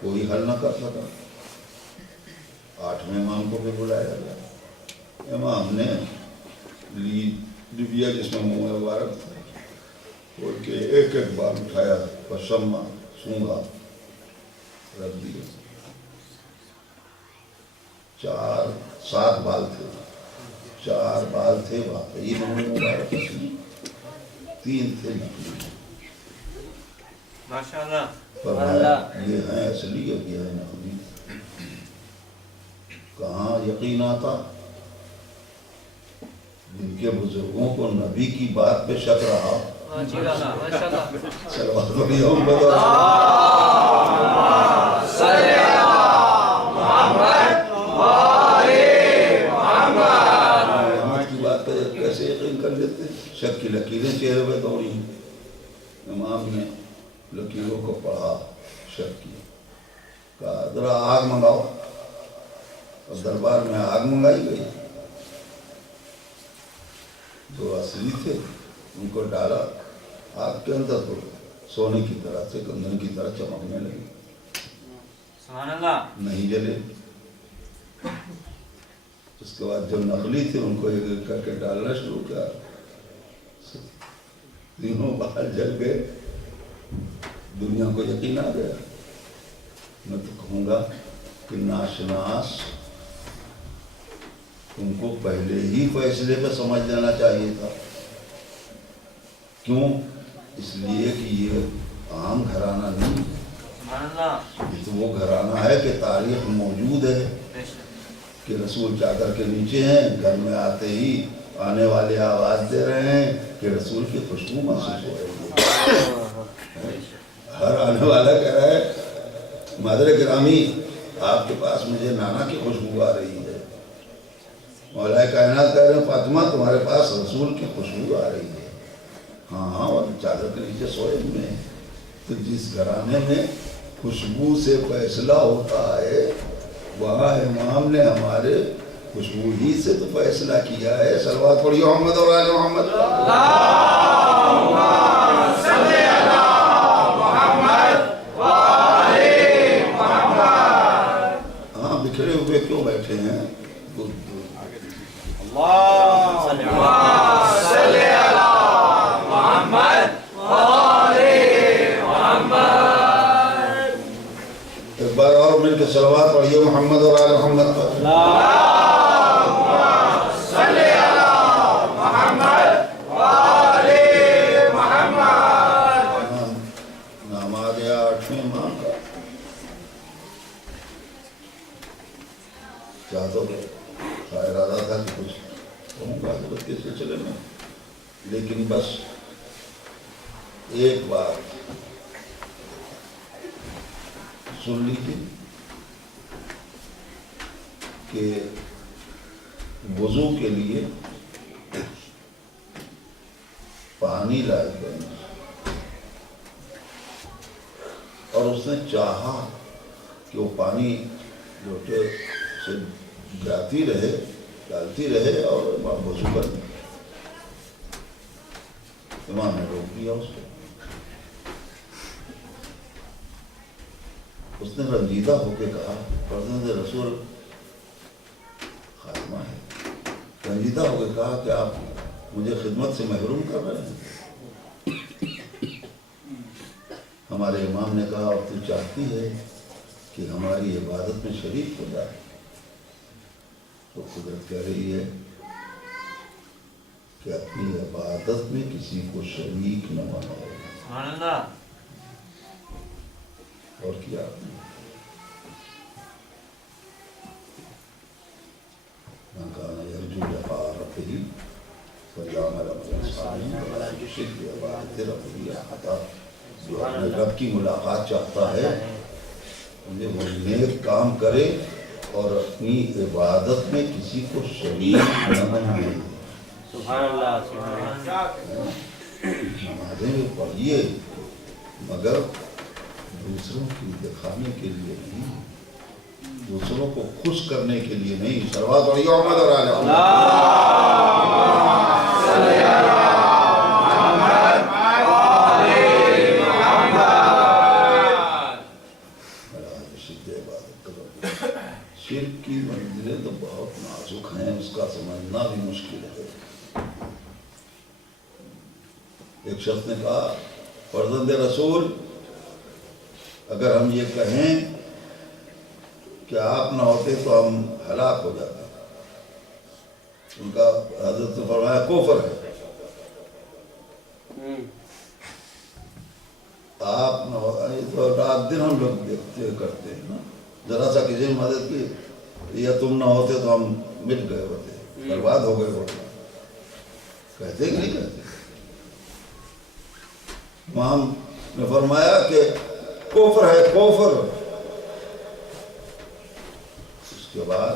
کوئی حل نہ کر سکا. 8ویں امام کو بھی بلایا گیا. امام نے ڈبیا جس میں منہ مبارک تھا کھول کے ایک ایک بار اٹھایا, پشما سونگا, رکھ دیا. 7 بال تھے, 4 بال تھے واقعی منہ مبارک میں, 3 تھے نقلی. ماشاءاللہ. یہ ہے اصلی اور یہ ہے نقلی. کہاں یقین آتا جن کے بزرگوں کو نبی کی بات پہ شک رہا. صلوات محمد کی بات پہ کیسے یقین کر لیتے. شک کی لکیریں چہرے پہ دوڑی. امام نے لکیروں کو پڑھا, شک کی, کہا ذرا آگ منگاؤ. اور دربار میں آگ منگائی گئی. جو اصلی تھے ان کو ڈالا آگ کے اندر, تو سونے کی طرح سے گندن کی طرح چمکنے لگی. سبحان اللہ. نہیں جلے. اس کے بعد جو نقلی تھے ان کو ایک ایک کر کے ڈالنا شروع کیا. تینوں بال جل گئے. دنیا کو یقین آ گیا. میں تو کہوں گا کہ ناشناس تم کو پہلے ہی فیصلے پہ سمجھ لینا چاہیے تھا. کیوں؟ اس لیے کہ یہ عام گھرانہ نہیں, یہ تو وہ گھرانہ ہے کہ تاریخ موجود ہے کہ رسول چادر کے نیچے ہیں, گھر میں آتے ہی آنے والے آواز دے رہے ہیں کہ رسول کی خوشبو محسوس ہو رہی ہے. ہر آنے والا کہہ رہا ہے مادر گرامی آپ کے پاس مجھے نانا کی خوشبو آ رہی ہے. مولا کائنات کہہ رہے ہیں فاطمہ تمہارے پاس رسول کی خوشبو آ رہی ہے. ہاں اور چادر کے نیچے سوئے ہوئے ہیں. تو جس گھرانے میں خوشبو سے فیصلہ ہوتا ہے وہاں امام نے ہمارے خوشبو ہی سے تو فیصلہ کیا ہے. صلوات پڑھیے محمد اور آل محمد. ہاں بکھرے ہوئے کیوں بیٹھے ہیں؟ ایک بار اور مل کے صلوات پڑھیے محمد اور آل محمد پر. نام آیا 8ویں ماہ کا. کیا تو ارادہ تھا کہ کچھ کہوں گا حضرت کے سلسلے میں, لیکن بس ایک بات سن لیجیے کہ وضو کے لیے پانی لائے گئے اور اس نے چاہا کہ وہ پانی لوٹے سے جاتی رہے, ڈالتی رہے اور وضو کر دے. امام نے روک دیا اس کو. اس نے رنجیدہ ہو کے کہا, فرزند رسول خاتمہ ہے, رنجیدہ ہو کے کہا کہ آپ مجھے خدمت سے محروم کر رہے ہیں. ہمارے امام نے کہا اور تو چاہتی ہے کہ ہماری عبادت میں شریک ہو جائے. تو قدرت کہہ رہی ہے کہ اپنی عبادت میں کسی کو شریک نہ بناؤ. سبحان اللہ. اور کیا آپ نے من کان ربه فليعمل عملا صالحا ولا يشرك بعبادة ربه أحدا. جو اپنے رب کی ملاقات چاہتا ہے وہ نیک کام کرے اور اپنی عبادت میں کسی کو شریک نہ بنائے. سبحان اللہ سبحان اللہ. نمازیں بھی پڑھیے مگر دوسروں کی دکھانے کے لیے نہیں, دوسروں کو خوش کرنے کے لیے نہیں. صلوات پڑھیے محمد اور آل شرک کی منزلیں تو بہت نازک ہیں, اس کا سمجھنا بھی مشکل ہے. ایک شخص نے کہا فرزند رسول اگر ہم یہ کہیں کہ آپ نہ ہوتے تو ہم ہلاک ہو جاتے. ان کا حضرت نے فرمایا کفر ہے. آپ نہ ہوتے تو رات دن ہم لوگ دیکھتے کرتے ہیں نا, ذرا سا کسی نے مدد کی یا تم نہ ہوتے تو ہم مٹ گئے ہوتے, برباد ہو گئے ہوتے. کہتے کہ نہیں کہتے؟ امام نے فرمایا کہ کفر ہے کفر. اس کے بعد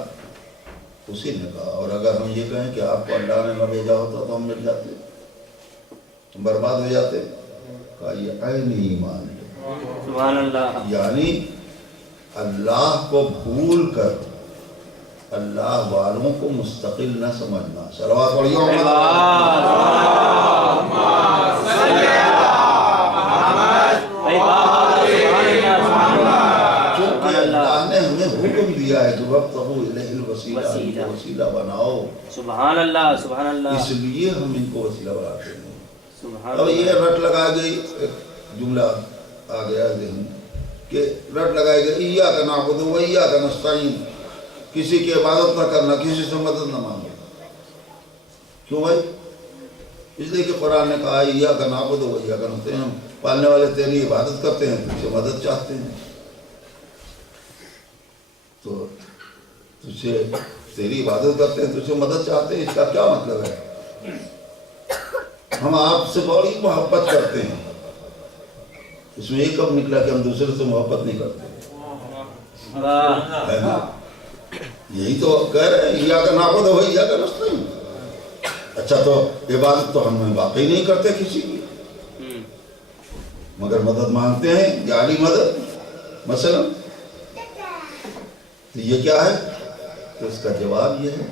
اسی نے کہا اور اگر ہم یہ کہیں کہ آپ کو اللہ نے نہ بھیجا ہوتا تو ہم مٹ جاتے, ہم برباد ہو جاتے. کہا یہ عین ایمان ہے. سبحان اللہ. یعنی اللہ کو بھول کر اللہ والوں کو مستقل نہ سمجھنا. صلوات پڑھیے چونکہ اللہ نے ہمیں حکم دیا ہے کہ وابتغوا الیہ الوسیلہ, وسیلہ بناؤ. سبحان اللہ سبحان اللہ. اس لیے ہم ان کو وسیلہ بناتے ہیں. سبحان اب یہ اللہ. رٹ لگا گئی, ایک جملہ آ گیا ذہن کہ رٹ لگائی گئی ایاک نعبد و ایاک نستعین, کسی کی عبادت نہ کرنا, کسی سے مدد نہ مانگنا. کیوں بھائی؟ اس لیے کہ قرآن نے کہا ایاک نعبد و ایاک نستعین, ہم پالنے والے تیری عبادت کرتے ہیں, تجھ سے مدد چاہتے ہیں. تو تجھ سے تیری عبادت کرتے ہیں, تجھ سے مدد چاہتے ہیں, اس کا کیا مطلب ہے؟ ہم آپ سے بڑی محبت کرتے ہیں. اس میں یہ کب نکلا کہ ہم دوسرے سے محبت نہیں کرتے؟ ہے نا؟ یہی تو کہہ رہے ہیں ایاک نعبد و ایاک نستعین. اچھا تو عبادت تو ہم واقعی نہیں کرتے کسی کی, مگر مدد مانگتے ہیں, جعلی مدد مثلا. تو یہ کیا ہے؟ تو اس کا جواب یہ ہے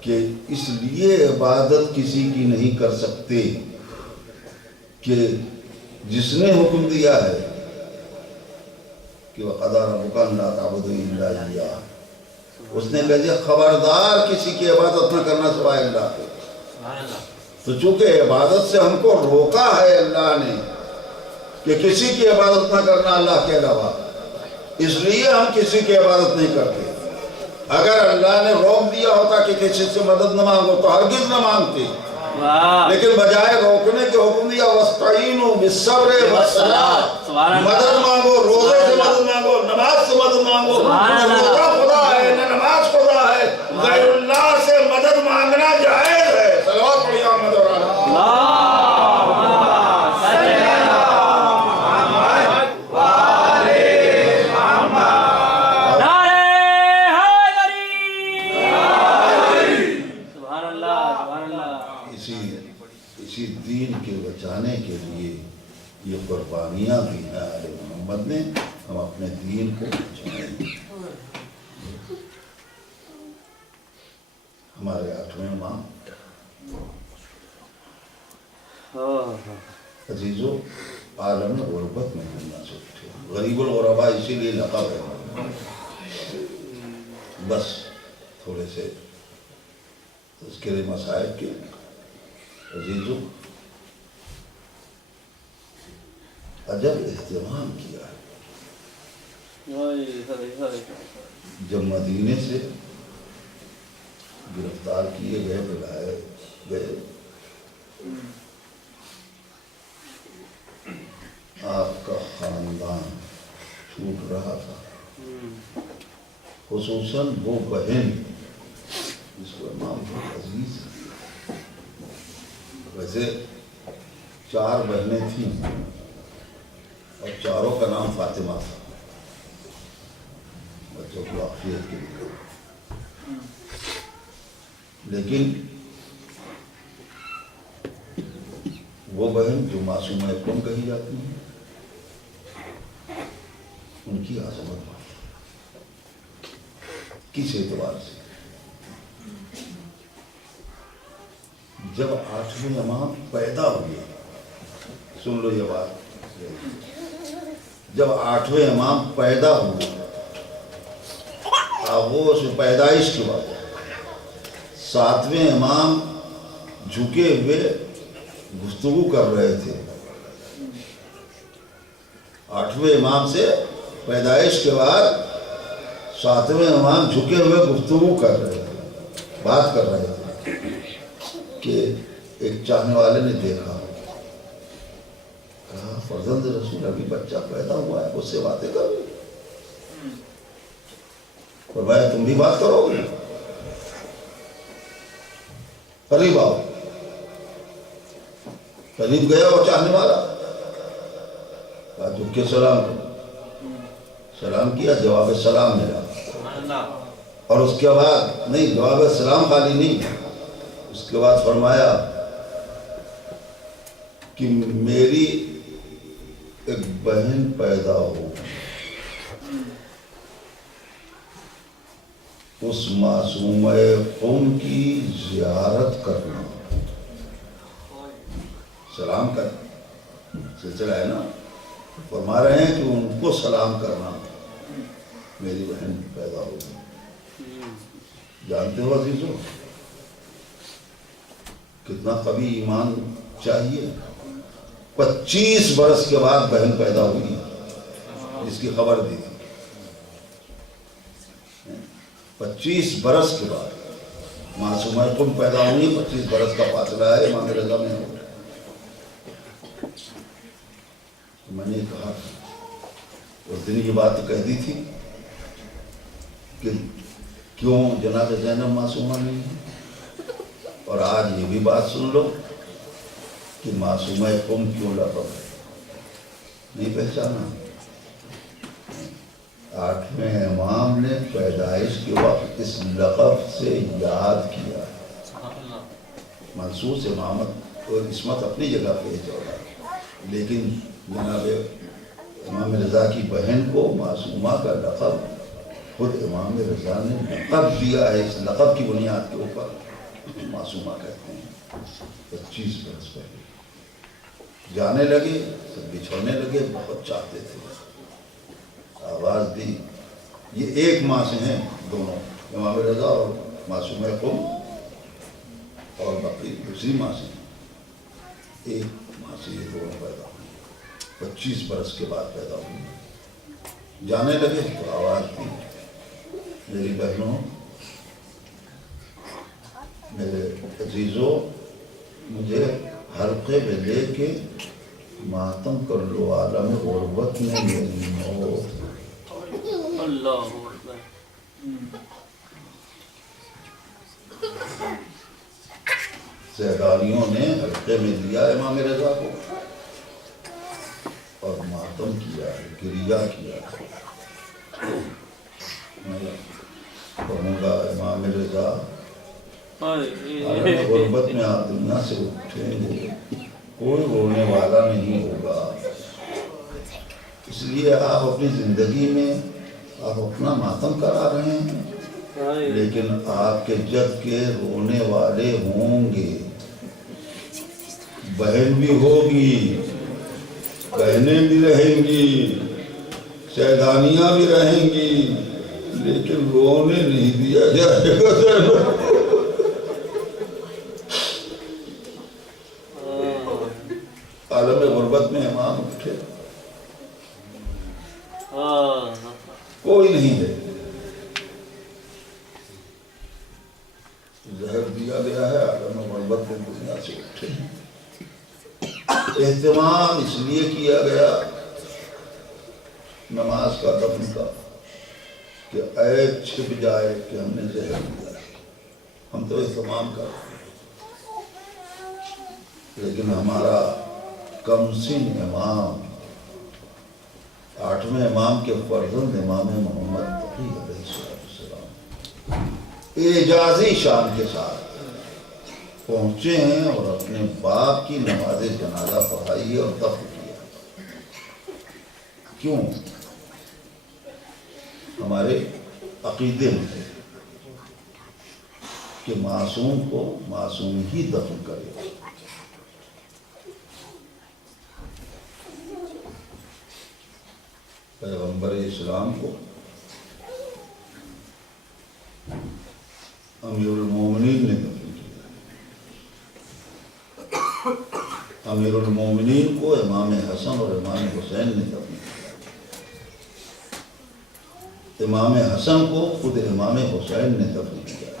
کہ اس لیے عبادت کسی کی نہیں کر سکتے کہ جس نے حکم دیا ہے کہ وَقَضَىٰ رَبُّكَ أَلَّا تَعْبُدُوا إِلَّا إِيَّاهُ, اس نے کہہ دیا خبردار کسی کی عبادت نہ کرنا سوائے اللہ کے. تو چونکہ عبادت سے ہم کو روکا ہے اللہ نے کہ کسی کی عبادت نہ کرنا اللہ کے علاوہ, اس لیے ہم کسی کی عبادت نہیں کرتے. اگر اللہ نے روک دیا ہوتا کہ کسی سے مدد نہ مانگو تو ہرگز نہ مانگتے, لیکن بجائے روکنے کے حکم دیا وَاسْتَعِينُوا بِالصَّبْرِ وَالصَّلَاةِ, مدد مانگو, روزے سے مدد مانگو, نماز سے مدد مانگو. روزہ خدا ہے نہ نماز خدا ہے, غیر اللہ سے مدد مانگنا جائز ہے. صلوات پڑھیے محمد اور آل اسی دین کے بچانے کے لیے یہ قربانیاں بھی ہیں آل محمد نے. ہم اپنے دین کو بچائیں. ہمارے 8ویں امام عزیزو عالم غربت میں گھومنا سے اٹھے. غریب الغرباء اسی لیے لقب ہے. بس تھوڑے سے تذکرے مسائل کے. عزیزو عجب اہتمام کیا ہے. جب مدینے سے گرفتار کیے گئے, بلائے گئے, آپ کا خاندان چھوٹ رہا تھا, خصوصاً وہ بہن جس کو امام عزیز ویسے 4 بہنیں تھیں اور چاروں کا نام فاطمہ تھا، بچوں کی عافیت کے لیے، لیکن وہ بہن جو معصومہ کون کہی جاتی ہیں، ان کی عظمت کس اعتبار سے؟ جب 8ویں امام پیدا ہوئے، سن لو یہ بات، جب 8ویں امام پیدا ہوئے، آغوش پیدائش کے بعد 7ویں امام جھکے ہوئے گفتگو کر رہے تھے، 8ویں امام سے پیدائش کے بعد 7ویں امام جھکے ہوئے گفتگو کر رہے تھے، بات کر رہے تھے کہ ایک چاہنے والے نے دیکھا، کہا فرزند رسول ابھی بچہ پیدا ہوا ہے، اس سے باتیں کرو، فرمایا تم بھی بات کرو گے؟ قریب آؤ، قریب گیا وہ چاہنے والا، کہا جھک کے سلام کرو، سلام کیا، جواب سلام ملا، اور اس کے بعد نہیں، جواب سلام خالی نہیں، اس کے بعد فرمایا کہ میری ایک بہن پیدا ہو، اس معصومہ قوم کی زیارت کرنا، سلام کا سلسلہ ہے نا، فرما رہے ہیں کہ ان کو سلام کرنا، میری بہن پیدا ہو۔ جانتے ہو عزیزو کتنا قوی ایمان چاہیے؟ 25 برس کے بعد بہن پیدا ہوئی، جس کی خبر دی تھی، 25 برس کے بعد معصومہ قوم پیدا ہوئی، 25 برس کا فاصلہ ہے امام رضا میں۔ میں نے کہا اس دن یہ بات کہہ دی تھی کہ کیوں جناب زینب معصومہ نہیں ہے، اور آج یہ بھی بات سن لو کہ معصومہ قوم کیوں لقب ہے، نہیں پہچانا؟ 8ویں امام نے پیدائش کے وقت اس لقب سے یاد کیا، منصوص امامت اور عصمت اپنی جگہ پہ چوڑا، لیکن جناب امام رضا کی بہن کو معصومہ کا لقب خود امام رضا نے لقب دیا ہے، اس لقب کی بنیاد کے اوپر معصومہ کہتے ہیں۔ 25 برس پہلے جانے لگے، سب بچھوڑنے لگے، بہت چاہتے تھے، آواز دی، یہ ایک ماں سے ہیں دونوں، امام رضا اور معصومہ قوم، اور باقی دوسری ماں سے، ایک ماں سے یہ دونوں پیدا ہوئے، 25 برس کے بعد پیدا ہوئے، جانے لگے تو آواز دی، میری بہنوں، میرے عزیزوں، مجھے حلقے میں لے کے ماتم کر لو، عالم غربت میں میری موت۔ اللہ اکبر۔ سیدانیوں نے حلقے میں لیا امام رضا کو اور ماتم کیا، گریہ کیا۔ میں کہوں گا امام رضا عالم غربت میں آپ دنیا سے اٹھیں گے، کوئی رونے والا نہیں ہوگا، اس لیے آپ اپنی زندگی میں آپ اپنا ماتم کرا رہے ہیں، لیکن آپ کے جد کے رونے والے ہوں گے، بہن بھی ہوگی، بہنیں بھی رہیں گی، سیدانیاں بھی رہیں گی، لیکن رونے نہیں دیا جائے گا۔ عالم غربت میں امام اٹھے، کوئی نہیں ہے، زہر دیا گیا ہے، عالم غربت میں دنیا سے اٹھے۔ اہتمام اس لیے کیا گیا نماز کا، دفن کا، کہ عیب چھپ جائے کہ ہم نے زہر دیا، ہم تو اہتمام کر رہے ہیں۔ لیکن ہمارا کمسن امام 8ویں امام کے فرزند امام محمد تقی علیہ السلام اعجازی شان کے ساتھ پہنچے ہیں اور اپنے باپ کی نماز جنازہ پڑھائی اور دفن کیا. کیوں؟ ہمارے عقیدے میں کہ معصوم کو معصوم ہی دفن کرے. پیغمبر اسلام کو امیر المومنین نے دفن کیا. امیر المومنین کو امام حسن اور امام حسین نے دفن کیا. امام حسن کو خود امام حسین نے دفن کیا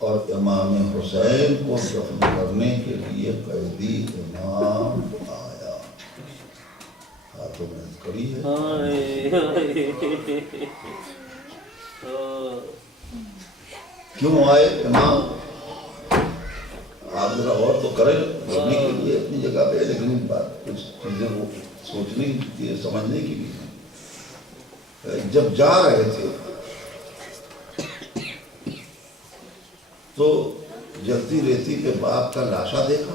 اور امام حسین کو دفن کرنے کے لیے قیدی امام آیا. ہاتھوں میں کڑی ہے. کیوں آئے امام؟ آپ ذرا اور تو کریں بولنے کے لیے اپنی جگہ پہ، لیکن بات کچھ چیزیں وہ سوچنے کی سمجھنے کی بھی ہے. جب جا رہے تھے تو جلتی ریتی پہ باپ کا لاشا دیکھا،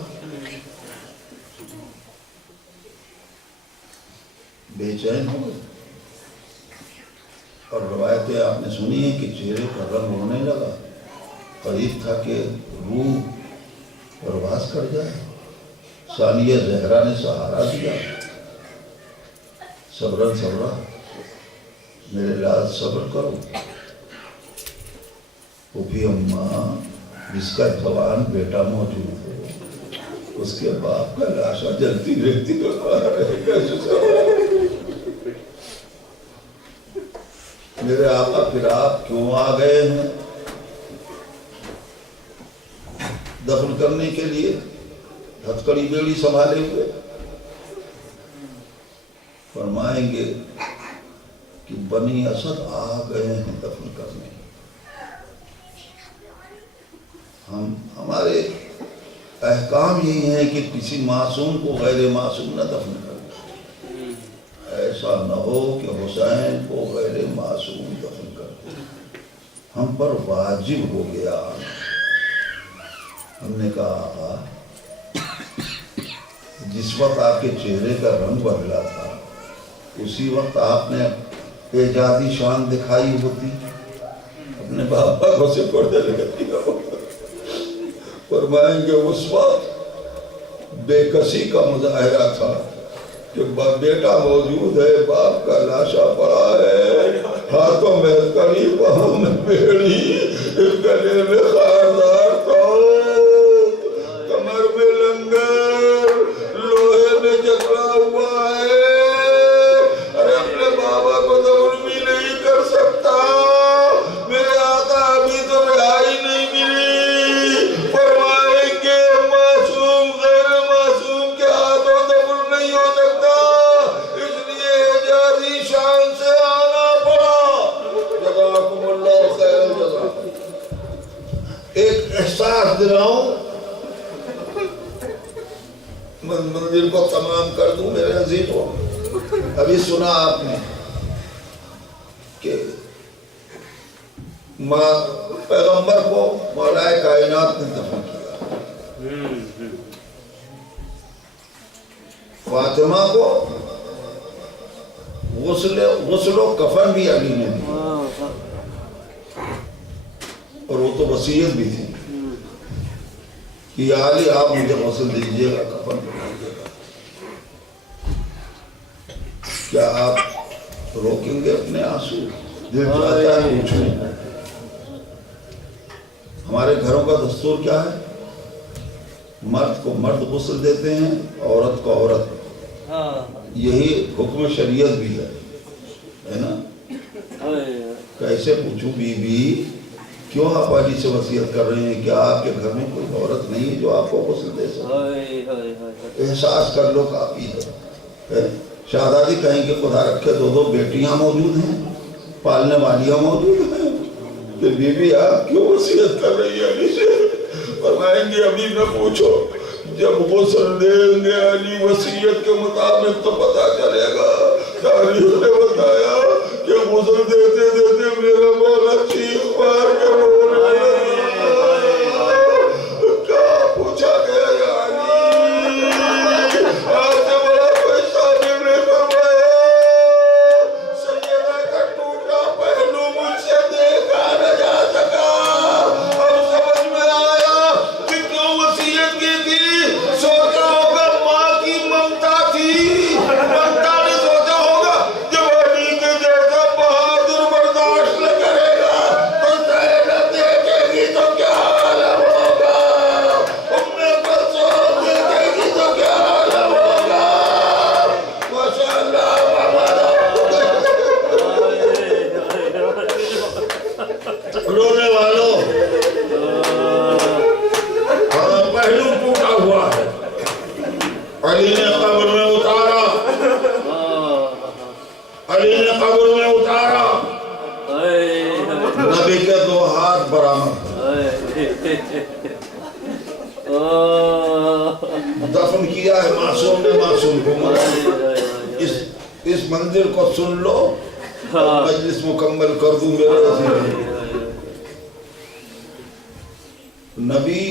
بے چین ہو گئے. اور روایتیں آپ نے سنی ہیں کہ چہرے کا رنگ ہونے لگا، قریب تھا کہ روح پرواز کر جائے. ثانیہ زہرا نے سہارا دیا، صبرن صبرا، میرے لال صبر کرو. پھوپھی اماں جس کا جوان بیٹا موجود ہے، اس کے باپ کا لاشا جلتی رہتی رہے گا. میرے آقا پھر آپ کیوں آ گئے ہیں دفن کرنے کے لیے ہتھکڑی بیڑی سنبھالے ہوئے؟ فرمائیں گے کہ بنی اسد آ گئے ہیں دفن کرنے. ہمارے احکام یہی ہیں کہ کسی معصوم کو غیر معصوم نہ دفن کریں. ایسا نہ ہو کہ حسین کو غیر معصوم دفن کر دیں. ہم پر واجب ہو گیا. ہم نے کہا آقا جس وقت آپ کے چہرے کا رنگ بدلا تھا اسی وقت آپ نے اعجازی شان دکھائی ہوتی، اپنے باپا کو سے پردے لگتی ہو. فرمائیں گے اس وقت بے کسی کا مظاہرہ تھا کہ بیٹا موجود ہے، باپ کا لاشا پڑا ہے، ہاتھوں میں کڑی، پاؤں میں بیڑی، گلے میں خاردار توپ، کمر میں لنگر، لوہے میں جکڑا ہوا ہے. ارے اپنے بابا کو دفن بھی نہیں کر سکتا. میرے آقا ابھی تو رہائی نہیں ملی. فرمائیں گے معصوم غیر معصوم کے ہاتھوں دفن نہیں ہو سکتا، اس لیے اعجازی شان سے آنا پڑا. جزاکم اللہ خیر الجزا. ایک احساس دلاؤں، منزل کو تمام کر دوں میرے عزیزوں. ابھی سنا آپ نے کہ پیغمبر کو مولا کائنات نے دفن کیا، فاطمہ کو غسل و کفن بھی علی نے دیا، اور وہ تو وصیت بھی تھی کہ یا علی آپ مجھے غسل دیجئے گا، کفن بنائیے گا. کیا آپ روکیں گے اپنے آنسو؟ دل چاہتا ہے پوچھوں. ہمارے گھروں کا دستور کیا ہے؟ مرد کو مرد غسل دیتے ہیں، عورت کو عورت. یہی حکم شریعت بھی ہے نا. کیسے پوچھوں بی بی کیوں آپ علی سے وصیت کر رہے ہیں؟ کیا آپ کے گھر میں کوئی عورت نہیں ہے جو آپ کو غسل دے سکے؟ احساس کر لو کافی ہے. شہزادی کہیں کہ خدا رکھے 2 بیٹیاں موجود ہیں، پالنے والیاں موجود ہیں، کہ بی بی آپ کیوں وصیت کر رہی ہے علی سے؟ فرمائیں گے ابھی نہ پوچھو، جب غسل دیں گے علی وصیت کے مطابق تو پتا چلے گا۔ تاریخ نے بتایا کہ غسل دیتے دیتے میرا مولا چیخ مار کے رونے لگا۔ کیا پوچھا گیا یا علی؟ آپ سے بڑا کوئی صابر نے فرمایا سیدہ کا ٹوٹا پہلو مجھ سے دیکھا نہ جا سکا۔ اب سمجھ میں آیا کہ کیوں وصیت کی تھی۔ سوچا ہوگا ماں کی ممتا تھی، ممتا نے سوچا ہوگا جب علی کے جیسا بہادر برداشت نہ کرے گا تو زینب دیکھے گی تو کیا عالم ہوگا، ام کلثوم دیکھے گی تو کیا عالم ہوگا۔ ماشاءاللہ رونے والوں، پہلو ٹوٹا ہوا ہے، علی نے قبر میں اتارا، علی نے قبر میں اتارا، نبی کے 2 ہاتھ برآمد، دفن کیا ہے معصوم نے معصوم کو۔ اس منظر کو سن لو، مجلس مکمل کر دوں میرے عزیز۔ نبی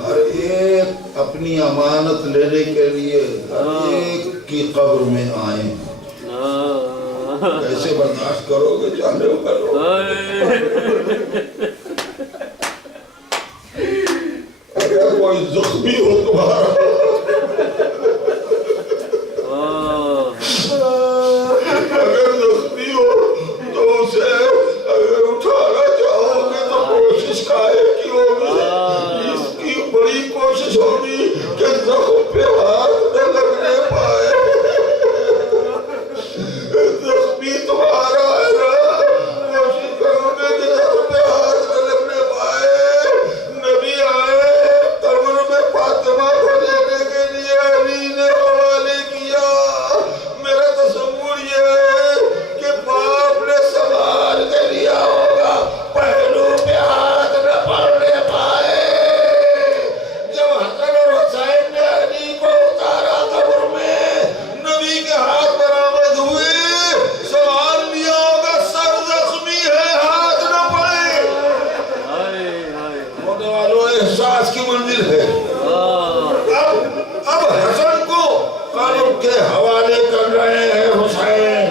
ہر ایک اپنی امانت لینے کے لیے ہر ایک کی قبر میں آئیں۔ کیسے برداشت کرو گے جانے والوں؟ اگر کوئی زخمی ہو تمہارا، اگر زخمی ہو تو اسے اگر اٹھانا چاہو گے تو کوشش کائے کی ہوگی، اس کی بڑی کوشش ہوگی کہ زخم پہ ہاتھ نہ لگنے پائے۔ زخمی تمہارا ہے نا، کوشش کرو گے کہ زخم پہ ہاتھ نہ لگنے پائے۔ نبی آئے قبر میں فاطمہ کو لینے کے لیے علی نے حوالے کیا۔ میرا تصور یہ ہے کہ باپ نے سنبھال کے لیا ہوگا، پہلو پہ ہاتھ نہ پڑنے پائے۔ جب حسن اور حسین نے علی کو اتارا قبر میں، نبی کے ہاتھ برآمد ہوئے، سوال لیا ہوگا سر زخمی ہے ہاتھ نہ پڑے۔ ہونے والوں احساس کی منزل ہے۔ اب حسن کو قلب کے حوالے کر رہے ہیں حسین،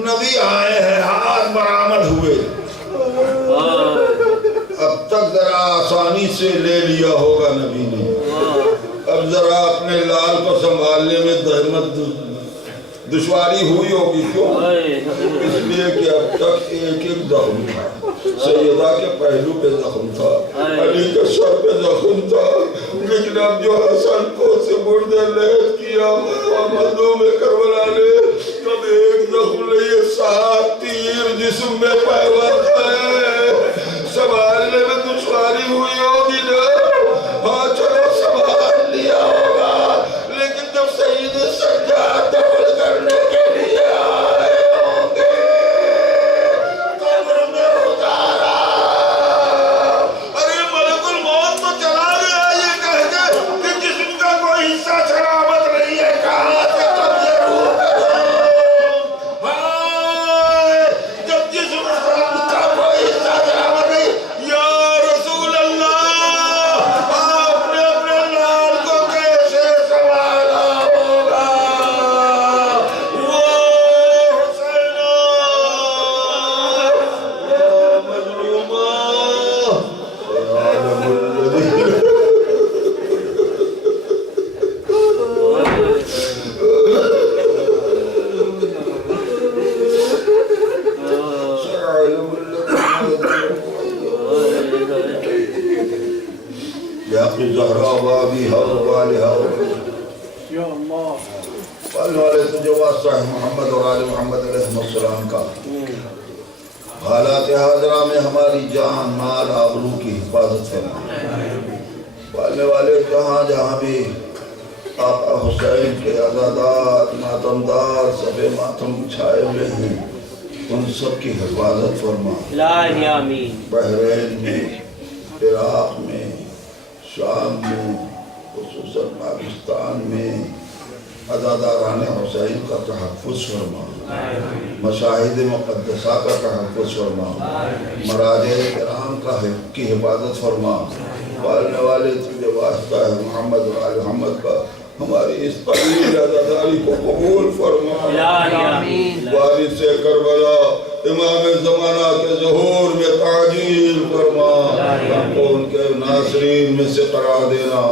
نبی آئے ہیں ہاتھ برآمد ہوئے۔ اب تک ذرا آسانی سے لے لیا ہوگا نبی نے، اب ذرا اپنے لال کو سنبھالنے میں دشواری ہوئی ہوگی۔ کیوں؟ اس لیے کہ اب تک ایک ایک زخم تھا، سیدہ کے پہلو پہ زخم تھا، علی کے سر پہ زخم تھا، لیکن اب جو حسن کو سے مردے لہت کیا مدوں میں کربلا نے، اب ایک زخم نہیں 7 تیر جسم میں پیوست ہے۔ سنبھالنے میں دشواری ہوئی ہوگی نا، ہاں چلو سنبھال لیا ہوگا، لیکن جب سید سجاد دفن کرنے کے لیے آئے ہوں گے، قبر میں اتارا، ارے ملک الموت تو چلا گیا یہ کہہ کے کہ جسم کا کوئی حصہ سلامت نہیں ہے، کہاں سے قبضے روح کرو؟ ہائے جب جسم کا کوئی حصہ سلامت نہیں، یا رسول اللہ آپ نے اپنے لال کو کیسے سنبھالا ہوگا؟ وہ حسینہ، یا مظلومہ، یا عالم الذین یا کی زہرا بابی ہو والہا والے والے تجھے واسطہ ہے محمد اور آل محمد علیہ السلام کا۔ حالات حاضرہ میں ہماری جان مال آبرو کی حفاظت فرما۔ والے والے جہاں جہاں بھی آقا حسین کے عزادار ماتمدار سب ماتم چھائے ہوئے ہیں، ان سب کی حفاظت فرما۔ الہی آمین۔ بحرین میں عراق میں، شام میں، خصوصاً پاکستان میں عزاداران حسین کا تحفظ فرما، مشاہد مقدسہ کا تحفظ فرما، مراجع کرام کی حفاظت فرما، پالنے والے تجھے واسطہ ہے محمد و آل محمد کا ہماری اس طویل عزاداری کو قبول فرما۔ وارث کربلا امام زمانہ کے ظہور میں تعجیل فرما، ہم کو ان کے ناصرین میں سے قرار دینا۔